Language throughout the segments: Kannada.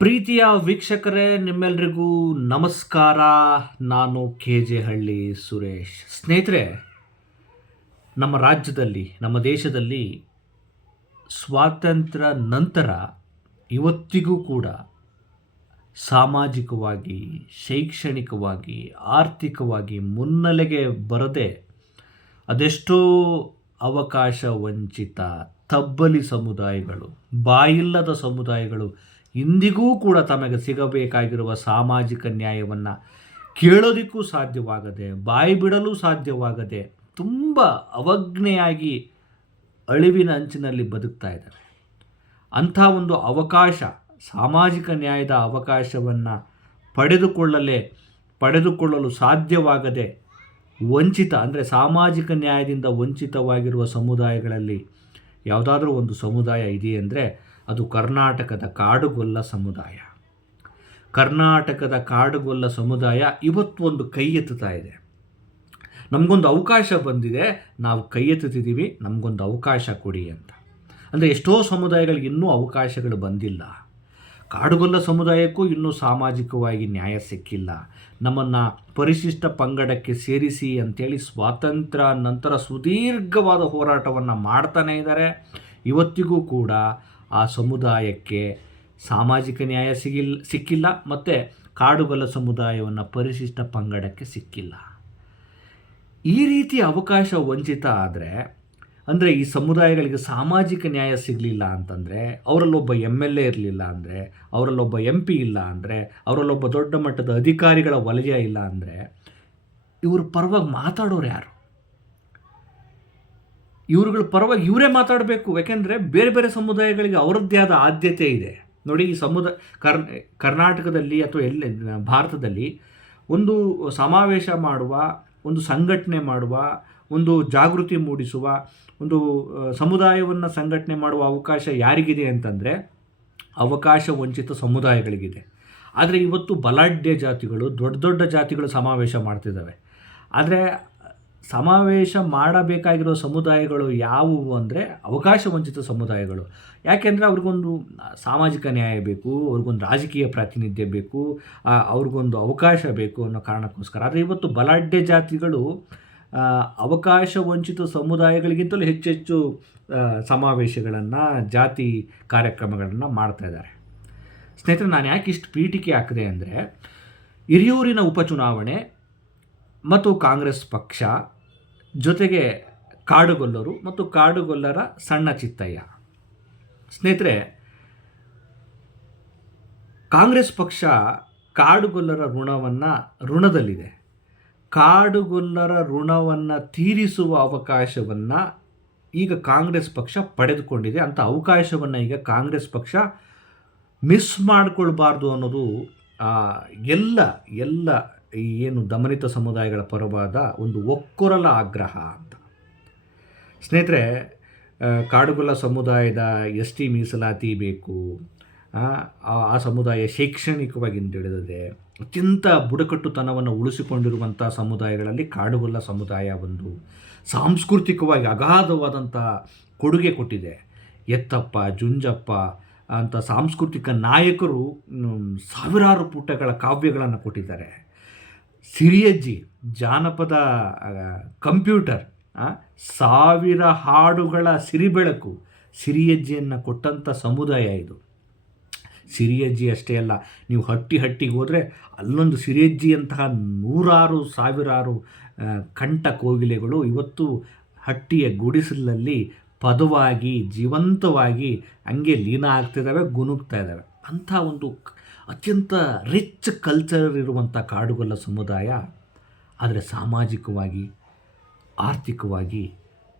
ಪ್ರೀತಿಯ ವೀಕ್ಷಕರೇ, ನಿಮ್ಮೆಲ್ರಿಗೂ ನಮಸ್ಕಾರ. ನಾನು KJ ಹಳ್ಳಿ ಸುರೇಶ್. ಸ್ನೇಹಿತರೆ, ನಮ್ಮ ರಾಜ್ಯದಲ್ಲಿ, ನಮ್ಮ ದೇಶದಲ್ಲಿ ಸ್ವಾತಂತ್ರ್ಯ ನಂತರ ಇವತ್ತಿಗೂ ಕೂಡ ಸಾಮಾಜಿಕವಾಗಿ, ಶೈಕ್ಷಣಿಕವಾಗಿ, ಆರ್ಥಿಕವಾಗಿ ಮುನ್ನೆಲೆಗೆ ಬರದೆ ಅದೆಷ್ಟೋ ಅವಕಾಶ ವಂಚಿತ ತಬ್ಬಲಿ ಸಮುದಾಯಗಳು, ಬಾಯಿಲ್ಲದ ಸಮುದಾಯಗಳು ಇಂದಿಗೂ ಕೂಡ ತಮಗೆ ಸಿಗಬೇಕಾಗಿರುವ ಸಾಮಾಜಿಕ ನ್ಯಾಯವನ್ನು ಕೇಳೋದಕ್ಕೂ ಸಾಧ್ಯವಾಗದೆ, ಬಾಯಿ ಬಿಡಲು ಸಾಧ್ಯವಾಗದೆ ತುಂಬ ಅವಜ್ಞೆಯಾಗಿ ಅಳಿವಿನ ಅಂಚಿನಲ್ಲಿ ಬದುಕ್ತಾ ಇದ್ದಾರೆ. ಅಂಥ ಒಂದು ಅವಕಾಶ, ಸಾಮಾಜಿಕ ನ್ಯಾಯದ ಅವಕಾಶವನ್ನು ಪಡೆದುಕೊಳ್ಳಲು ಸಾಧ್ಯವಾಗದೆ ವಂಚಿತ, ಅಂದರೆ ಸಾಮಾಜಿಕ ನ್ಯಾಯದಿಂದ ವಂಚಿತವಾಗಿರುವ ಸಮುದಾಯಗಳಲ್ಲಿ ಯಾವುದಾದ್ರೂ ಒಂದು ಸಮುದಾಯ ಇದೆಯೆಂದರೆ ಅದು ಕರ್ನಾಟಕದ ಕಾಡುಗೊಲ್ಲ ಸಮುದಾಯ. ಕರ್ನಾಟಕದ ಕಾಡುಗೊಲ್ಲ ಸಮುದಾಯ ಇವತ್ತು ಒಂದು ಕೈ ಎತ್ತುತ್ತಾ ಇದೆ. ನಮಗೊಂದು ಅವಕಾಶ ಬಂದಿದೆ, ನಾವು ಕೈ ಎತ್ತುತ್ತಿದ್ದೀವಿ, ನಮಗೊಂದು ಅವಕಾಶ ಕೊಡಿ ಅಂತ. ಅಂದರೆ ಎಷ್ಟೋ ಸಮುದಾಯಗಳಿಗೆ ಇನ್ನೂ ಅವಕಾಶಗಳು ಬಂದಿಲ್ಲ. ಕಾಡುಗೊಲ್ಲ ಸಮುದಾಯಕ್ಕೂ ಇನ್ನೂ ಸಾಮಾಜಿಕವಾಗಿ ನ್ಯಾಯ ಸಿಕ್ಕಿಲ್ಲ. ನಮ್ಮನ್ನು ಪರಿಶಿಷ್ಟ ಪಂಗಡಕ್ಕೆ ಸೇರಿಸಿ ಅಂಥೇಳಿ ಸ್ವಾತಂತ್ರ್ಯ ನಂತರ ಸುದೀರ್ಘವಾದ ಹೋರಾಟವನ್ನು ಮಾಡ್ತಾನೇ ಇದ್ದಾರೆ. ಇವತ್ತಿಗೂ ಕೂಡ ಆ ಸಮುದಾಯಕ್ಕೆ ಸಾಮಾಜಿಕ ನ್ಯಾಯ ಸಿಕ್ಕಿಲ್ಲ, ಮತ್ತು ಕಾಡುಗೊಲ್ಲ ಸಮುದಾಯವನ್ನು ಪರಿಶಿಷ್ಟ ಪಂಗಡಕ್ಕೆ ಸಿಕ್ಕಿಲ್ಲ. ಈ ರೀತಿ ಅವಕಾಶ ವಂಚಿತ ಆದರೆ, ಅಂದರೆ ಈ ಸಮುದಾಯಗಳಿಗೆ ಸಾಮಾಜಿಕ ನ್ಯಾಯ ಸಿಗಲಿಲ್ಲ ಅಂತಂದರೆ, ಅವರಲ್ಲೊಬ್ಬ MLA ಇರಲಿಲ್ಲ ಅಂದರೆ, ಅವರಲ್ಲೊಬ್ಬ MP ಇಲ್ಲ ಅಂದರೆ, ಅವರಲ್ಲೊಬ್ಬ ದೊಡ್ಡ ಮಟ್ಟದ ಅಧಿಕಾರಿಗಳ ವಲಯ ಇಲ್ಲ ಅಂದರೆ, ಇವ್ರ ಪರವಾಗಿ ಮಾತಾಡೋರು ಯಾರು? ಇವ್ರುಗಳ ಪರವಾಗಿ ಇವರೇ ಮಾತಾಡಬೇಕು. ಯಾಕೆಂದರೆ ಬೇರೆ ಬೇರೆ ಸಮುದಾಯಗಳಿಗೆ ಅವರದ್ದೇ ಆದ ಆದ್ಯತೆ ಇದೆ. ನೋಡಿ, ಈ ಕರ್ನಾಟಕದಲ್ಲಿ ಅಥವಾ ಭಾರತದಲ್ಲಿ ಒಂದು ಸಮಾವೇಶ ಮಾಡುವ, ಒಂದು ಸಂಘಟನೆ ಮಾಡುವ, ಒಂದು ಜಾಗೃತಿ ಮೂಡಿಸುವ, ಒಂದು ಸಮುದಾಯವನ್ನು ಸಂಘಟನೆ ಮಾಡುವ ಅವಕಾಶ ಯಾರಿಗಿದೆ ಅಂತಂದರೆ ಅವಕಾಶ ವಂಚಿತ ಸಮುದಾಯಗಳಿಗಿದೆ. ಆದರೆ ಇವತ್ತು ಬಲಾಢ್ಯ ಜಾತಿಗಳು, ದೊಡ್ಡ ದೊಡ್ಡ ಜಾತಿಗಳು ಸಮಾವೇಶ ಮಾಡ್ತಿದ್ದಾವೆ. ಆದರೆ ಸಮಾವೇಶ ಮಾಡಬೇಕಾಗಿರೋ ಸಮುದಾಯಗಳು ಯಾವುವು ಅಂದರೆ ಅವಕಾಶ ವಂಚಿತ ಸಮುದಾಯಗಳು. ಯಾಕೆಂದರೆ ಅವ್ರಿಗೊಂದು ಸಾಮಾಜಿಕ ನ್ಯಾಯ ಬೇಕು, ಅವ್ರಿಗೊಂದು ರಾಜಕೀಯ ಪ್ರಾತಿನಿಧ್ಯ ಬೇಕು, ಅವ್ರಿಗೊಂದು ಅವಕಾಶ ಬೇಕು ಅನ್ನೋ ಕಾರಣಕ್ಕೋಸ್ಕರ. ಆದರೆ ಇವತ್ತು ಬಲಾಢ್ಯ ಜಾತಿಗಳು ಅವಕಾಶ ವಂಚಿತ ಸಮುದಾಯಗಳಿಗಿಂತಲೂ ಹೆಚ್ಚೆಚ್ಚು ಸಮಾವೇಶಗಳನ್ನು, ಜಾತಿ ಕಾರ್ಯಕ್ರಮಗಳನ್ನು ಮಾಡ್ತಾಯಿದ್ದಾರೆ. ಸ್ನೇಹಿತರೆ, ನಾನು ಯಾಕೆ ಇಷ್ಟು ಪೀಠಿಕೆ ಹಾಕಿದೆ ಅಂದರೆ, ಹಿರಿಯೂರಿನ ಉಪಚುನಾವಣೆ ಮತ್ತು ಕಾಂಗ್ರೆಸ್ ಪಕ್ಷ ಜೊತೆಗೆ ಕಾಡುಗೊಲ್ಲರು ಮತ್ತು ಕಾಡುಗೊಲ್ಲರ ಸಣ್ಣ ಚಿತ್ತಯ್ಯ. ಸ್ನೇಹಿತರೆ, ಕಾಂಗ್ರೆಸ್ ಪಕ್ಷ ಕಾಡುಗೊಲ್ಲರ ಋಣದಲ್ಲಿದೆ. ಕಾಡುಗೊಲ್ಲರ ಋಣವನ್ನು ತೀರಿಸುವ ಅವಕಾಶವನ್ನು ಈಗ ಕಾಂಗ್ರೆಸ್ ಪಕ್ಷ ಪಡೆದುಕೊಂಡಿದೆ. ಅಂಥ ಅವಕಾಶವನ್ನು ಈಗ ಕಾಂಗ್ರೆಸ್ ಪಕ್ಷ ಮಿಸ್ ಮಾಡಿಕೊಳ್ಬಾರ್ದು ಅನ್ನೋದು ಎಲ್ಲ ಏನು ದಮನಿತ ಸಮುದಾಯಗಳ ಪರವಾದ ಒಂದು ಒಕ್ಕೊರಲ ಆಗ್ರಹ ಅಂತ. ಸ್ನೇಹಿತರೆ, ಕಾಡುಗೊಲ್ಲ ಸಮುದಾಯದ ST ಮೀಸಲಾತಿ ಬೇಕು. ಆ ಸಮುದಾಯ ಶೈಕ್ಷಣಿಕವಾಗಿ ಹಿಂದುಳಿದಿದೆ. ಅತ್ಯಂತ ಬುಡಕಟ್ಟುತನವನ್ನು ಉಳಿಸಿಕೊಂಡಿರುವಂಥ ಸಮುದಾಯಗಳಲ್ಲಿ ಕಾಡುಗೊಲ್ಲ ಸಮುದಾಯ ಒಂದು. ಸಾಂಸ್ಕೃತಿಕವಾಗಿ ಅಗಾಧವಾದಂಥ ಕೊಡುಗೆ ಕೊಟ್ಟಿದೆ. ಎತ್ತಪ್ಪ, ಜುಂಜಪ್ಪ ಅಂತ ಸಾಂಸ್ಕೃತಿಕ ನಾಯಕರು ಸಾವಿರಾರು ಪುಟಗಳ ಕಾವ್ಯಗಳನ್ನು ಕೊಟ್ಟಿದ್ದಾರೆ. ಸಿರಿಯಜ್ಜಿ ಜಾನಪದ ಕಂಪ್ಯೂಟರ್, 1000 ಹಾಡುಗಳ ಸಿರಿಬೆಳಕು, ಸಿರಿಯಜ್ಜಿಯನ್ನು ಕೊಟ್ಟಂಥ ಸಮುದಾಯ ಇದು. ಸಿರಿಯಜ್ಜಿ ಅಷ್ಟೇ ಅಲ್ಲ, ನೀವು ಹಟ್ಟಿಗೆ ಹೋದರೆ ಅಲ್ಲೊಂದು ಸಿರಿಯಜ್ಜಿಯಂತಹ 100,000 ಕಂಠ ಕೋಗಿಲೆಗಳು ಇವತ್ತು ಹಟ್ಟಿಯ ಗುಡಿಸಲಲ್ಲಿ ಪದವಾಗಿ, ಜೀವಂತವಾಗಿ ಹಂಗೆ ಲೀನ ಆಗ್ತಿದ್ದಾವೆ, ಗುನುಗ್ತಾ ಇದ್ದಾವೆ. ಅಂಥ ಒಂದು ಅತ್ಯಂತ ರಿಚ್ ಕಲ್ಚರ್ ಇರುವಂಥ ಕಾಡುಗೊಲ್ಲ ಸಮುದಾಯ, ಆದರೆ ಸಾಮಾಜಿಕವಾಗಿ, ಆರ್ಥಿಕವಾಗಿ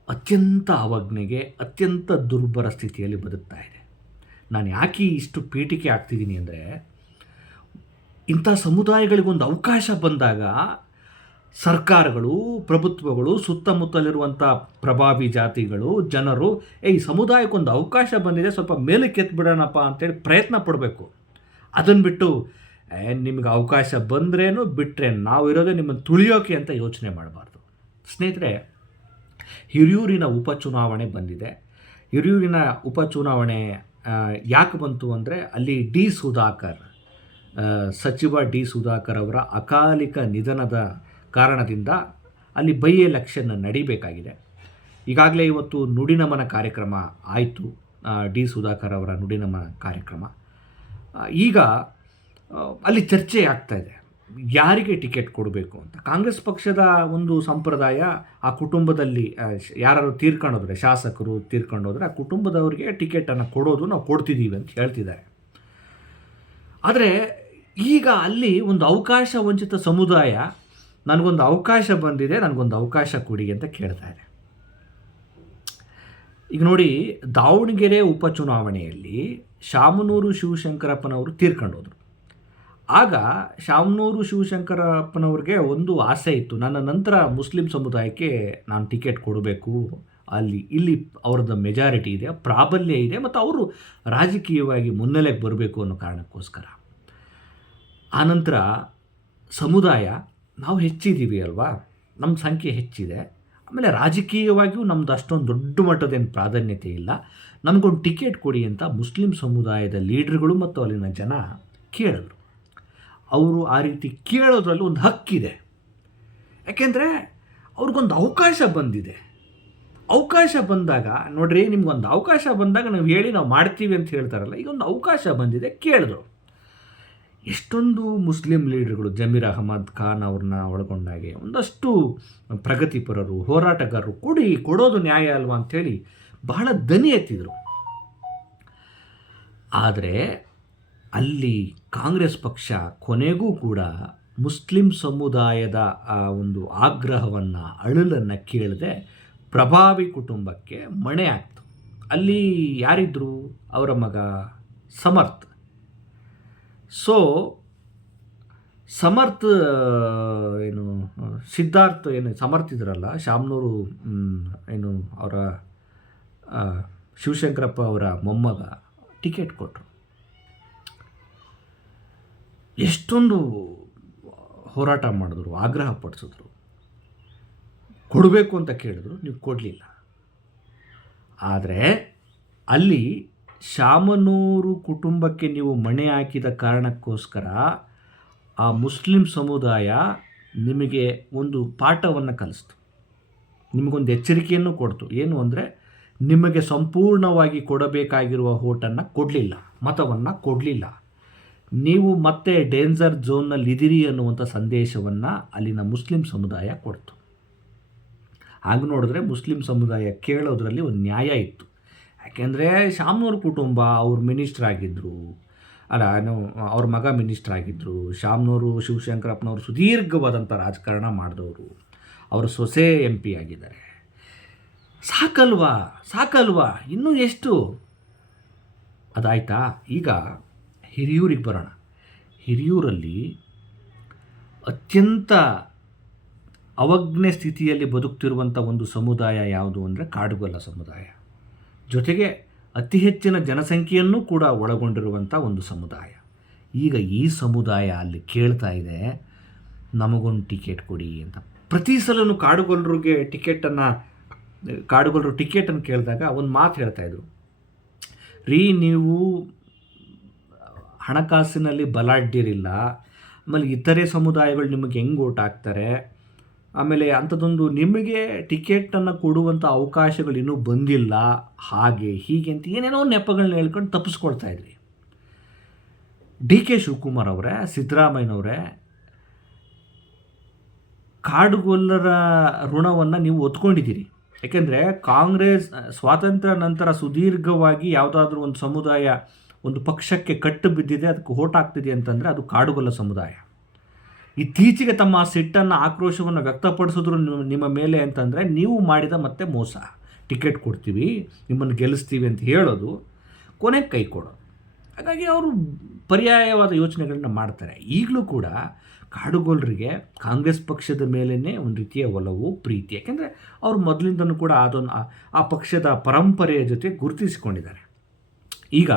ಅತ್ಯಂತ ಅವಜ್ಞೆಗೆ, ಅತ್ಯಂತ ದುರ್ಬಲ ಸ್ಥಿತಿಯಲ್ಲಿ ಬದುಕ್ತಾ ಇದೆ. ನಾನು ಯಾಕೆ ಇಷ್ಟು ಪೀಠಿಕೆ ಆಗ್ತಿದ್ದೀನಿ ಅಂದರೆ, ಇಂಥ ಸಮುದಾಯಗಳಿಗೊಂದು ಅವಕಾಶ ಬಂದಾಗ ಸರ್ಕಾರಗಳು, ಪ್ರಭುತ್ವಗಳು, ಸುತ್ತಮುತ್ತಲಿರುವಂಥ ಪ್ರಭಾವಿ ಜಾತಿಗಳು, ಜನರು ಈ ಸಮುದಾಯಕ್ಕೊಂದು ಅವಕಾಶ ಬಂದಿದೆ, ಸ್ವಲ್ಪ ಮೇಲಕ್ಕೆ ಎತ್ಬಿಡೋಣಪ್ಪ ಅಂತೇಳಿ ಪ್ರಯತ್ನ ಪಡಬೇಕು. ಅದನ್ನು ಬಿಟ್ಟು ನಿಮಗೆ ಅವಕಾಶ ಬಂದ್ರೇನು ಬಿಟ್ಟರೇನು, ನಾವು ಇರೋದೇ ನಿಮ್ಮನ್ನು ತುಳಿಯೋಕೆ ಅಂತ ಯೋಚನೆ ಮಾಡಬಾರ್ದು. ಸ್ನೇಹಿತರೆ, ಹಿರಿಯೂರಿನ ಉಪಚುನಾವಣೆ ಬಂದಿದೆ. ಹಿರಿಯೂರಿನ ಉಪಚುನಾವಣೆ ಯಾಕೆ ಬಂತು ಅಂದರೆ ಅಲ್ಲಿ ಡಿ ಸುಧಾಕರ್, ಸಚಿವ ಡಿ ಸುಧಾಕರ್ ಅವರ ಅಕಾಲಿಕ ನಿಧನದ ಕಾರಣದಿಂದ ಅಲ್ಲಿ ಬೈ ಎಲೆಕ್ಷನ್ ನಡಿಬೇಕಾಗಿದೆ. ಈಗಾಗಲೇ ಇವತ್ತು ನುಡಿನಮನ ಕಾರ್ಯಕ್ರಮ ಆಯಿತು, ಡಿ ಸುಧಾಕರ್ ಅವರ ನುಡಿನಮನ ಕಾರ್ಯಕ್ರಮ. ಈಗ ಅಲ್ಲಿ ಚರ್ಚೆ ಆಗ್ತಾಯಿದೆ ಯಾರಿಗೆ ಟಿಕೆಟ್ ಕೊಡಬೇಕು ಅಂತ. ಕಾಂಗ್ರೆಸ್ ಪಕ್ಷದ ಒಂದು ಸಂಪ್ರದಾಯ, ಆ ಕುಟುಂಬದಲ್ಲಿ ಯಾರು ತೀರ್ಕೊಂಡೋದ್ರೆ, ಶಾಸಕರು ತೀರ್ಕೊಂಡೋದ್ರೆ ಆ ಕುಟುಂಬದವ್ರಿಗೆ ಟಿಕೆಟನ್ನು ಕೊಡೋದು, ನಾವು ಕೊಡ್ತಿದ್ದೀವಿ ಅಂತ ಹೇಳ್ತಿದ್ದಾರೆ. ಆದರೆ ಈಗ ಅಲ್ಲಿ ಒಂದು ಅವಕಾಶ ವಂಚಿತ ಸಮುದಾಯ ನನಗೊಂದು ಅವಕಾಶ ಬಂದಿದೆ, ನನಗೊಂದು ಅವಕಾಶ ಕೊಡಿ ಅಂತ ಕೇಳ್ತಾ ಇದೆ. ಈಗ ನೋಡಿ, ದಾವಣಗೆರೆ ಉಪಚುನಾವಣೆಯಲ್ಲಿ ಶಾಮನೂರು ಶಿವಶಂಕರಪ್ಪನವರು ತೀರ್ಕೊಂಡೋದ್ರು. ಆಗ ಶಾಮನೂರು ಶಿವಶಂಕರಪ್ಪನವ್ರಿಗೆ ಒಂದು ಆಸೆ ಇತ್ತು, ನನ್ನ ನಂತರ ಮುಸ್ಲಿಂ ಸಮುದಾಯಕ್ಕೆ ನಾನು ಟಿಕೆಟ್ ಕೊಡಬೇಕು, ಇಲ್ಲಿ ಅವ್ರದ್ದು ಮೆಜಾರಿಟಿ ಇದೆ, ಪ್ರಾಬಲ್ಯ ಇದೆ, ಮತ್ತು ಅವರು ರಾಜಕೀಯವಾಗಿ ಮುನ್ನೆಲೆಗೆ ಬರಬೇಕು ಅನ್ನೋ ಕಾರಣಕ್ಕೋಸ್ಕರ. ಆನಂತರ ಸಮುದಾಯ ನಾವು ಹೆಚ್ಚಿದ್ದೀವಿ ಅಲ್ವಾ, ನಮ್ಮ ಸಂಖ್ಯೆ ಹೆಚ್ಚಿದೆ, ಆಮೇಲೆ ರಾಜಕೀಯವಾಗಿಯೂ ನಮ್ಮದು ಅಷ್ಟೊಂದು ದೊಡ್ಡ ಮಟ್ಟದೇನು ಪ್ರಾಧಾನ್ಯತೆ ಇಲ್ಲ, ನಮಗೊಂದು ಟಿಕೆಟ್ ಕೊಡಿ ಅಂತ ಮುಸ್ಲಿಂ ಸಮುದಾಯದ ಲೀಡ್ರ್ಗಳು ಮತ್ತು ಅಲ್ಲಿನ ಜನ ಕೇಳಿದ್ರು. ಅವರು ಆ ರೀತಿ ಕೇಳೋದ್ರಲ್ಲಿ ಒಂದು ಹಕ್ಕಿದೆ, ಯಾಕೆಂದರೆ ಅವ್ರಿಗೊಂದು ಅವಕಾಶ ಬಂದಿದೆ. ಅವಕಾಶ ಬಂದಾಗ ನೋಡ್ರಿ, ನಿಮ್ಗೊಂದು ಅವಕಾಶ ಬಂದಾಗ ನಾವು ಹೇಳಿ ನಾವು ಮಾಡ್ತೀವಿ ಅಂತ ಹೇಳ್ತಾರಲ್ಲ, ಈಗ ಒಂದು ಅವಕಾಶ ಬಂದಿದೆ, ಕೇಳಿದ್ರು. ಎಷ್ಟೊಂದು ಮುಸ್ಲಿಂ ಲೀಡರ್ಗಳು, ಜಮೀರ್ ಅಹಮದ್ ಖಾನ್ ಅವ್ರನ್ನ ಒಳಗೊಂಡಾಗೆ ಒಂದಷ್ಟು ಪ್ರಗತಿಪರರು, ಹೋರಾಟಗಾರರು ಕೊಡೋದು ನ್ಯಾಯ ಅಲ್ವಾ ಅಂಥೇಳಿ ಬಹಳ ದನಿ ಎತ್ತಿದ್ರು. ಆದರೆ ಅಲ್ಲಿ ಕಾಂಗ್ರೆಸ್ ಪಕ್ಷ ಕೊನೆಗೂ ಕೂಡ ಮುಸ್ಲಿಂ ಸಮುದಾಯದ ಆ ಒಂದು ಆಗ್ರಹವನ್ನು, ಅಳಲನ್ನು ಕೇಳದೆ ಪ್ರಭಾವಿ ಕುಟುಂಬಕ್ಕೆ ಮಣೆ ಆಗ್ತು. ಅಲ್ಲಿ ಯಾರಿದ್ರು, ಅವರ ಮಗ ಸಮರ್ಥ್. ಸೊ ಸಮರ್ಥ್ ಸಿದ್ಧಾರ್ಥ್ ಸಮರ್ಥ್ ಇದ್ರಲ್ಲ, ಶಾಮನೂರು ಅವರ ಶಿವಶಂಕರಪ್ಪ ಅವರ ಮೊಮ್ಮಗ ಟಿಕೆಟ್ ಕೊಟ್ಟರು. ಎಷ್ಟೊಂದು ಹೋರಾಟ ಮಾಡಿದ್ರು, ಆಗ್ರಹ ಪಡಿಸಿದ್ರು, ಕೊಡಬೇಕು ಅಂತ ಕೇಳಿದ್ರು, ನೀವು ಕೊಡಲಿಲ್ಲ. ಆದರೆ ಅಲ್ಲಿ ಶಾಮನೂರು ಕುಟುಂಬಕ್ಕೆ ನೀವು ಮಣೆ ಹಾಕಿದ ಕಾರಣಕ್ಕೋಸ್ಕರ ಆ ಮುಸ್ಲಿಂ ಸಮುದಾಯ ನಿಮಗೆ ಒಂದು ಪಾಠವನ್ನು ಕಲಿಸ್ತು, ನಿಮಗೊಂದು ಎಚ್ಚರಿಕೆಯನ್ನು ಕೊಡ್ತು. ಏನು ಅಂದರೆ, ನಿಮಗೆ ಸಂಪೂರ್ಣವಾಗಿ ಕೊಡಬೇಕಾಗಿರುವ ಓಟನ್ನು ಕೊಡಲಿಲ್ಲ, ಮತವನ್ನು ಕೊಡಲಿಲ್ಲ, ನೀವು ಮತ್ತೆ ಡೇಂಜರ್ ಝೋನ್ನಲ್ಲಿದ್ದೀರಿ ಅನ್ನುವಂಥ ಸಂದೇಶವನ್ನು ಅಲ್ಲಿನ ಮುಸ್ಲಿಂ ಸಮುದಾಯ ಕೊಡ್ತು. ಹಾಗೆ ನೋಡಿದ್ರೆ ಮುಸ್ಲಿಂ ಸಮುದಾಯ ಕೇಳೋದ್ರಲ್ಲಿ ಒಂದು ನ್ಯಾಯ ಇತ್ತು. ಯಾಕೆಂದರೆ ಶಾಮನೂರು ಕುಟುಂಬ, ಅವ್ರು ಮಿನಿಸ್ಟ್ರ್ ಆಗಿದ್ದರು, ಅವ್ರ ಮಗ ಮಿನಿಸ್ಟ್ರ್ ಆಗಿದ್ದರು. ಶಾಮನೂರು ಶಿವಶಂಕರಪ್ಪನವರು ಸುದೀರ್ಘವಾದಂಥ ರಾಜಕಾರಣ ಮಾಡಿದವರು, ಅವರು ಸೊಸೆ MP ಆಗಿದ್ದಾರೆ. ಸಾಕಲ್ವಾ ಇನ್ನೂ ಎಷ್ಟು? ಅದಾಯ್ತಾ? ಈಗ ಹಿರಿಯೂರಿಗೆ ಬರೋಣ. ಹಿರಿಯೂರಲ್ಲಿ ಅತ್ಯಂತ ಅವಜ್ಞೆ ಸ್ಥಿತಿಯಲ್ಲಿ ಬದುಕ್ತಿರುವಂಥ ಒಂದು ಸಮುದಾಯ ಯಾವುದು ಅಂದರೆ ಕಾಡುಗೊಲ್ಲ ಸಮುದಾಯ. ಜೊತೆಗೆ ಅತಿ ಹೆಚ್ಚಿನ ಜನಸಂಖ್ಯೆಯನ್ನು ಕೂಡ ಒಳಗೊಂಡಿರುವಂಥ ಒಂದು ಸಮುದಾಯ. ಈಗ ಈ ಸಮುದಾಯ ಅಲ್ಲಿ ಕೇಳ್ತಾ ಇದೆ, ನಮಗೊಂದು ಟಿಕೆಟ್ ಕೊಡಿ ಅಂತ. ಪ್ರತಿ ಸಲನೂ ಕಾಡುಗೊಲ್ಲರು ಟಿಕೆಟನ್ನು ಕೇಳಿದಾಗ ಒಂದು ಮಾತು ಹೇಳ್ತಾಯಿದ್ರು, ನೀವು ಹಣಕಾಸಿನಲ್ಲಿ ಬಲಾಢ್ಯರಿಲ್ಲ, ಆಮೇಲೆ ಇತರೆ ಸಮುದಾಯಗಳು ನಿಮಗೆ ಹೆಂಗೆ ಓಟ್ ಹಾಕ್ತಾರೆ, ಆಮೇಲೆ ಅಂಥದ್ದೊಂದು ನಿಮಗೆ ಟಿಕೆಟನ್ನು ಕೊಡುವಂಥ ಅವಕಾಶಗಳು ಇನ್ನೂ ಬಂದಿಲ್ಲ, ಹಾಗೆ ಹೀಗೆ ಅಂತ ಏನೇನೋ ನೆಪಗಳನ್ನ ಹೇಳ್ಕೊಂಡು ತಪ್ಪಿಸ್ಕೊಳ್ತಾ ಇದ್ರಿ. DK ಶಿವಕುಮಾರ್ ಅವರೇ, ಸಿದ್ದರಾಮಯ್ಯನವರೇ, ಕಾಡುಗೊಲ್ಲರ ಋಣವನ್ನು ನೀವು ಒತ್ಕೊಂಡಿದ್ದೀರಿ. ಯಾಕೆಂದರೆ ಕಾಂಗ್ರೆಸ್ ಸ್ವಾತಂತ್ರ್ಯ ನಂತರ ಸುದೀರ್ಘವಾಗಿ ಯಾವುದಾದ್ರೂ ಒಂದು ಸಮುದಾಯ ಒಂದು ಪಕ್ಷಕ್ಕೆ ಕಟ್ಟು ಬಿದ್ದಿದೆ, ಅದಕ್ಕೆ ಓಟ್ ಆಗ್ತಿದೆ ಅಂತಂದರೆ ಅದು ಕಾಡುಗೊಲ್ಲ ಸಮುದಾಯ. ಇತ್ತೀಚೆಗೆ ತಮ್ಮ ಸಿಟ್ಟನ್ನು, ಆಕ್ರೋಶವನ್ನು ವ್ಯಕ್ತಪಡಿಸಿದ್ರು ನಿಮ್ಮ ಮೇಲೆ ಅಂತಂದರೆ ನೀವು ಮಾಡಿದ ಮತ್ತೆ ಮೋಸ. ಟಿಕೆಟ್ ಕೊಡ್ತೀವಿ, ನಿಮ್ಮನ್ನು ಗೆಲ್ಲಿಸ್ತೀವಿ ಅಂತ ಹೇಳೋದು, ಕೊನೆಗೆ ಕೈ ಕೊಡೋದು. ಹಾಗಾಗಿ ಅವರು ಪರ್ಯಾಯವಾದ ಯೋಚನೆಗಳನ್ನ ಮಾಡ್ತಾರೆ. ಈಗಲೂ ಕೂಡ ಕಾಡುಗೊಲ್ಲರಿಗೆ ಕಾಂಗ್ರೆಸ್ ಪಕ್ಷದ ಮೇಲೇ ಒಂದು ರೀತಿಯ ಒಲವು, ಪ್ರೀತಿ. ಯಾಕೆಂದರೆ ಅವರು ಮೊದಲಿಂದನೂ ಕೂಡ ಆ ಪಕ್ಷದ ಪರಂಪರೆಯ ಜೊತೆ ಗುರುತಿಸಿಕೊಂಡಿದ್ದಾರೆ. ಈಗ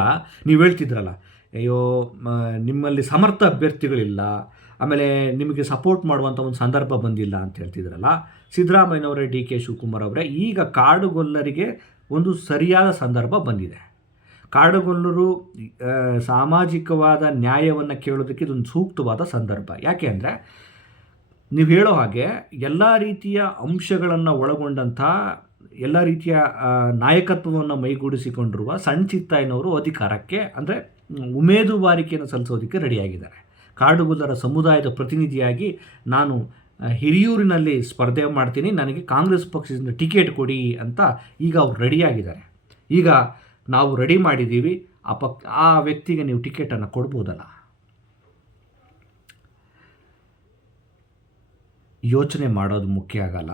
ನೀವು ಹೇಳ್ತಿದ್ರಲ್ಲ, ಅಯ್ಯೋ ನಿಮ್ಮಲ್ಲಿ ಸಮರ್ಥ ಅಭ್ಯರ್ಥಿಗಳಿಲ್ಲ, ಆಮೇಲೆ ನಿಮಗೆ ಸಪೋರ್ಟ್ ಮಾಡುವಂಥ ಒಂದು ಸಂದರ್ಭ ಬಂದಿಲ್ಲ ಅಂತ ಹೇಳ್ತಿದ್ರಲ್ಲ, ಸಿದ್ದರಾಮಯ್ಯನವರೇ, DK ಶಿವಕುಮಾರ್ ಅವರೇ, ಈಗ ಕಾಡುಗೊಲ್ಲರಿಗೆ ಒಂದು ಸರಿಯಾದ ಸಂದರ್ಭ ಬಂದಿದೆ. ಕಾಡುಗೊಲ್ಲರು ಸಾಮಾಜಿಕವಾದ ನ್ಯಾಯವನ್ನು ಕೇಳೋದಕ್ಕೆ ಇದೊಂದು ಸೂಕ್ತವಾದ ಸಂದರ್ಭ. ಯಾಕೆ ಅಂದರೆ ನೀವು ಹೇಳೋ ಹಾಗೆ ಎಲ್ಲ ರೀತಿಯ ಅಂಶಗಳನ್ನು ಒಳಗೊಂಡಂಥ ಎಲ್ಲ ರೀತಿಯ ನಾಯಕತ್ವವನ್ನು ಮೈಗೂಡಿಸಿಕೊಂಡಿರುವ ಸಣ್ಣ ಚಿತ್ತಾಯನವರು ಅಧಿಕಾರಕ್ಕೆ ಅಂದರೆ ಉಮೇದುವಾರಿಕೆಯನ್ನು ಸಲ್ಲಿಸೋದಕ್ಕೆ ರೆಡಿಯಾಗಿದ್ದಾರೆ. ಕಾಡುಗೊಲ್ಲರ ಸಮುದಾಯದ ಪ್ರತಿನಿಧಿಯಾಗಿ ನಾನು ಹಿರಿಯೂರಿನಲ್ಲಿ ಸ್ಪರ್ಧೆ ಮಾಡ್ತೀನಿ, ನನಗೆ ಕಾಂಗ್ರೆಸ್ ಪಕ್ಷದಿಂದ ಟಿಕೆಟ್ ಕೊಡಿ ಅಂತ ಈಗ ಅವ್ರು ರೆಡಿಯಾಗಿದ್ದಾರೆ. ಈಗ ನಾವು ರೆಡಿ ಮಾಡಿದ್ದೀವಿ, ಆ ವ್ಯಕ್ತಿಗೆ ನೀವು ಟಿಕೆಟನ್ನು ಕೊಡ್ಬೋದಲ್ಲ. ಯೋಚನೆ ಮಾಡೋದು ಮುಖ್ಯ ಆಗಲ್ಲ.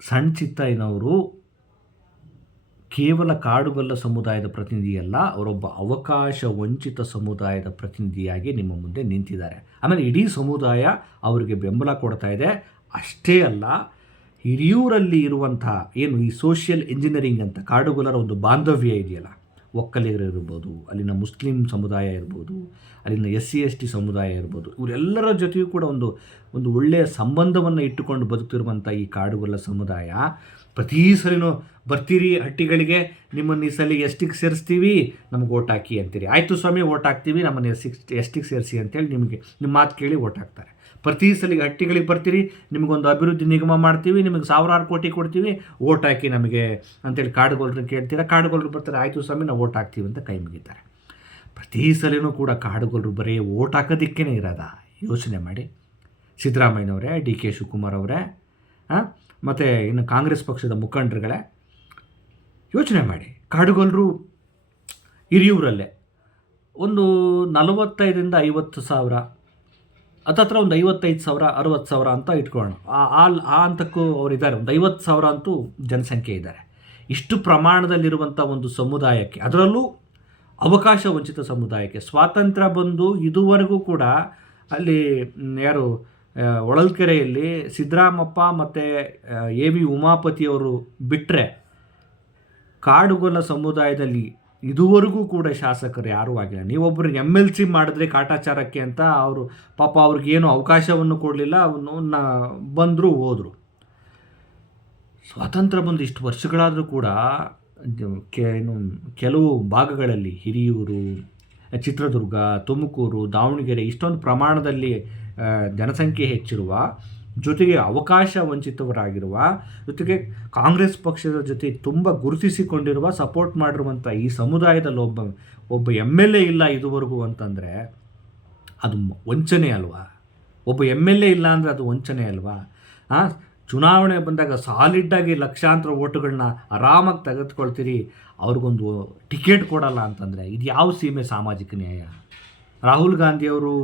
ಸಣ್ಣ ಚಿತ್ತಯ್ಯನವರು ಕೇವಲ ಕಾಡುಗೊಲ್ಲ ಸಮುದಾಯದ ಪ್ರತಿನಿಧಿಯಲ್ಲ, ಅವರೊಬ್ಬ ಅವಕಾಶ ವಂಚಿತ ಸಮುದಾಯದ ಪ್ರತಿನಿಧಿಯಾಗಿ ನಿಮ್ಮ ಮುಂದೆ ನಿಂತಿದ್ದಾರೆ. ಆಮೇಲೆ ಇಡೀ ಸಮುದಾಯ ಅವರಿಗೆ ಬೆಂಬಲ ಕೊಡ್ತಾ ಇದೆ. ಅಷ್ಟೇ ಅಲ್ಲ, ಹಿರಿಯೂರಲ್ಲಿ ಇರುವಂಥ ಏನು ಈ ಸೋಷಿಯಲ್ ಇಂಜಿನಿಯರಿಂಗ್ ಅಂತ ಕಾಡುಗೊಲ್ಲರ ಒಂದು ಬಾಂಧವ್ಯ ಇದೆಯಲ್ಲ, ಒಕ್ಕಲಿಗರು ಇರ್ಬೋದು, ಅಲ್ಲಿನ ಮುಸ್ಲಿಂ ಸಮುದಾಯ ಇರ್ಬೋದು, ಅಲ್ಲಿನ SC ST ಸಮುದಾಯ ಇರ್ಬೋದು, ಇವರೆಲ್ಲರ ಜೊತೆಯೂ ಕೂಡ ಒಂದು ಒಳ್ಳೆಯ ಸಂಬಂಧವನ್ನು ಇಟ್ಟುಕೊಂಡು ಬದುಕ್ತಿರುವಂಥ ಈ ಕಾಡುಗೊಲ್ಲ ಸಮುದಾಯ ಪ್ರತಿ ಸಲಿನೂ ಬರ್ತೀರಿ ಹಟ್ಟಿಗಳಿಗೆ, ನಿಮ್ಮನ್ನು ಈ ಸಲ ಎಸ್ಟಿಗೆ ಸೇರಿಸ್ತೀವಿ, ನಮಗೆ ಓಟ್ ಹಾಕಿ ಅಂತೀರಿ. ಆಯಿತು ಸ್ವಾಮಿ, ಓಟ್ ಹಾಕ್ತೀವಿ, ನಮ್ಮನ್ನು ಎಸ್ಟಿಗೆ ಸೇರಿಸಿ ಅಂತೇಳಿ ನಿಮ್ಮ ಮಾತು ಕೇಳಿ ಓಟ್ ಹಾಕ್ತಾರೆ. ಪ್ರತಿ ಸಲಿಗೆ ಹಟ್ಟಿಗಳಿಗೆ ಬರ್ತೀರಿ, ನಿಮಗೊಂದು ಅಭಿವೃದ್ಧಿ ನಿಗಮ ಮಾಡ್ತೀವಿ, ನಿಮಗೆ 1000 ಕೋಟಿ ಕೊಡ್ತೀವಿ, ಓಟ್ ಹಾಕಿ ನಮಗೆ ಅಂತೇಳಿ ಕಾಡುಗೊಲ್ಲರನ್ನ ಕೇಳ್ತೀರಾ. ಕಾಡುಗೊಲ್ಲರು ಬರ್ತಾರೆ, ಆಯಿತು ಸ್ವಾಮಿ ನಾವು ಓಟ್ ಹಾಕ್ತೀವಿ ಅಂತ ಕೈ ಮುಗಿತಾರೆ. ಪ್ರತಿ ಸಲಿನೂ ಕೂಡ ಕಾಡುಗೊಲ್ಲರು ಬರೀ ಓಟ್ ಹಾಕೋದಕ್ಕೇ ಇರೋದ? ಯೋಚನೆ ಮಾಡಿ. ಸಿದ್ದರಾಮಯ್ಯನವರೇ, DK ಶಿವಕುಮಾರ್ ಅವರೇ, ಮತ್ತು ಇನ್ನು ಕಾಂಗ್ರೆಸ್ ಪಕ್ಷದ ಮುಖಂಡರುಗಳೇ, ಯೋಚನೆ ಮಾಡಿ. ಕಾಡುಗೊಲ್ಲರು ಹಿರಿಯೂರಲ್ಲೇ ಒಂದು 45,000 to 50,000 ಹತ್ತತ್ರ ಒಂದು 55,000 60,000 ಅಂತ ಇಟ್ಕೊಳ್ಳೋಣ. ಆ ಹಂತಕ್ಕೂ ಅವರಿದ್ದಾರೆ. ಒಂದು 50,000 ಅಂತೂ ಜನಸಂಖ್ಯೆ ಇದ್ದಾರೆ. ಇಷ್ಟು ಪ್ರಮಾಣದಲ್ಲಿರುವಂಥ ಒಂದು ಸಮುದಾಯಕ್ಕೆ, ಅದರಲ್ಲೂ ಅವಕಾಶ ವಂಚಿತ ಸಮುದಾಯಕ್ಕೆ ಸ್ವಾತಂತ್ರ್ಯ ಬಂದು ಇದುವರೆಗೂ ಕೂಡ ಅಲ್ಲಿ ಯಾರು ಹೊಳಲ್ಕೆರೆಯಲ್ಲಿ ಸಿದ್ದರಾಮಪ್ಪ ಮತ್ತು AV ಉಮಾಪತಿಯವರು ಬಿಟ್ಟರೆ ಕಾಡುಗೊಲ್ಲ ಸಮುದಾಯದಲ್ಲಿ ಇದುವರೆಗೂ ಕೂಡ ಶಾಸಕರು ಯಾರೂ ಆಗಿಲ್ಲ. ನೀವೊಬ್ಬರು MLC ಮಾಡಿದ್ರೆ ಕಾಟಾಚಾರಕ್ಕೆ ಅಂತ ಅವರು ಪಾಪ ಅವ್ರಿಗೇನು ಅವಕಾಶವನ್ನು ಕೊಡಲಿಲ್ಲ, ಅವನ್ನ ಬಂದರು ಹೋದರು. ಸ್ವಾತಂತ್ರ್ಯ ಬಂದು ಇಷ್ಟು ವರ್ಷಗಳಾದರೂ ಕೂಡ ಕೆಲವು ಭಾಗಗಳಲ್ಲಿ ಹಿರಿಯೂರು, ಚಿತ್ರದುರ್ಗ, ತುಮಕೂರು, ದಾವಣಗೆರೆ ಇಷ್ಟೊಂದು ಪ್ರಮಾಣದಲ್ಲಿ ಜನಸಂಖ್ಯೆ ಹೆಚ್ಚಿರುವ, ಜೊತೆಗೆ ಅವಕಾಶ ವಂಚಿತವರಾಗಿರುವ, ಜೊತೆಗೆ ಕಾಂಗ್ರೆಸ್ ಪಕ್ಷದ ಜೊತೆ ತುಂಬ ಗುರುತಿಸಿಕೊಂಡಿರುವ, ಸಪೋರ್ಟ್ ಮಾಡಿರುವಂಥ ಈ ಸಮುದಾಯದಲ್ಲಿ ಒಬ್ಬ MLA ಇಲ್ಲ ಇದುವರೆಗೂ ಅಂತಂದರೆ ಅದು ವಂಚನೆ ಅಲ್ವಾ? ಒಬ್ಬ MLA ಇಲ್ಲ ಅಂದರೆ ಅದು ವಂಚನೆ ಅಲ್ವಾ? ಚುನಾವಣೆ ಬಂದಾಗ ಸಾಲಿಡ್ಡಾಗಿ ಲಕ್ಷಾಂತರ ಓಟುಗಳನ್ನ ಆರಾಮಾಗಿ ತೆಗೆದುಕೊಳ್ತೀರಿ, ಅವ್ರಿಗೊಂದು ಟಿಕೆಟ್ ಕೊಡಲ್ಲ ಅಂತಂದರೆ ಇದು ಯಾವ ಸೀಮೆ ಸಾಮಾಜಿಕ ನ್ಯಾಯ? ರಾಹುಲ್ ಗಾಂಧಿಯವರು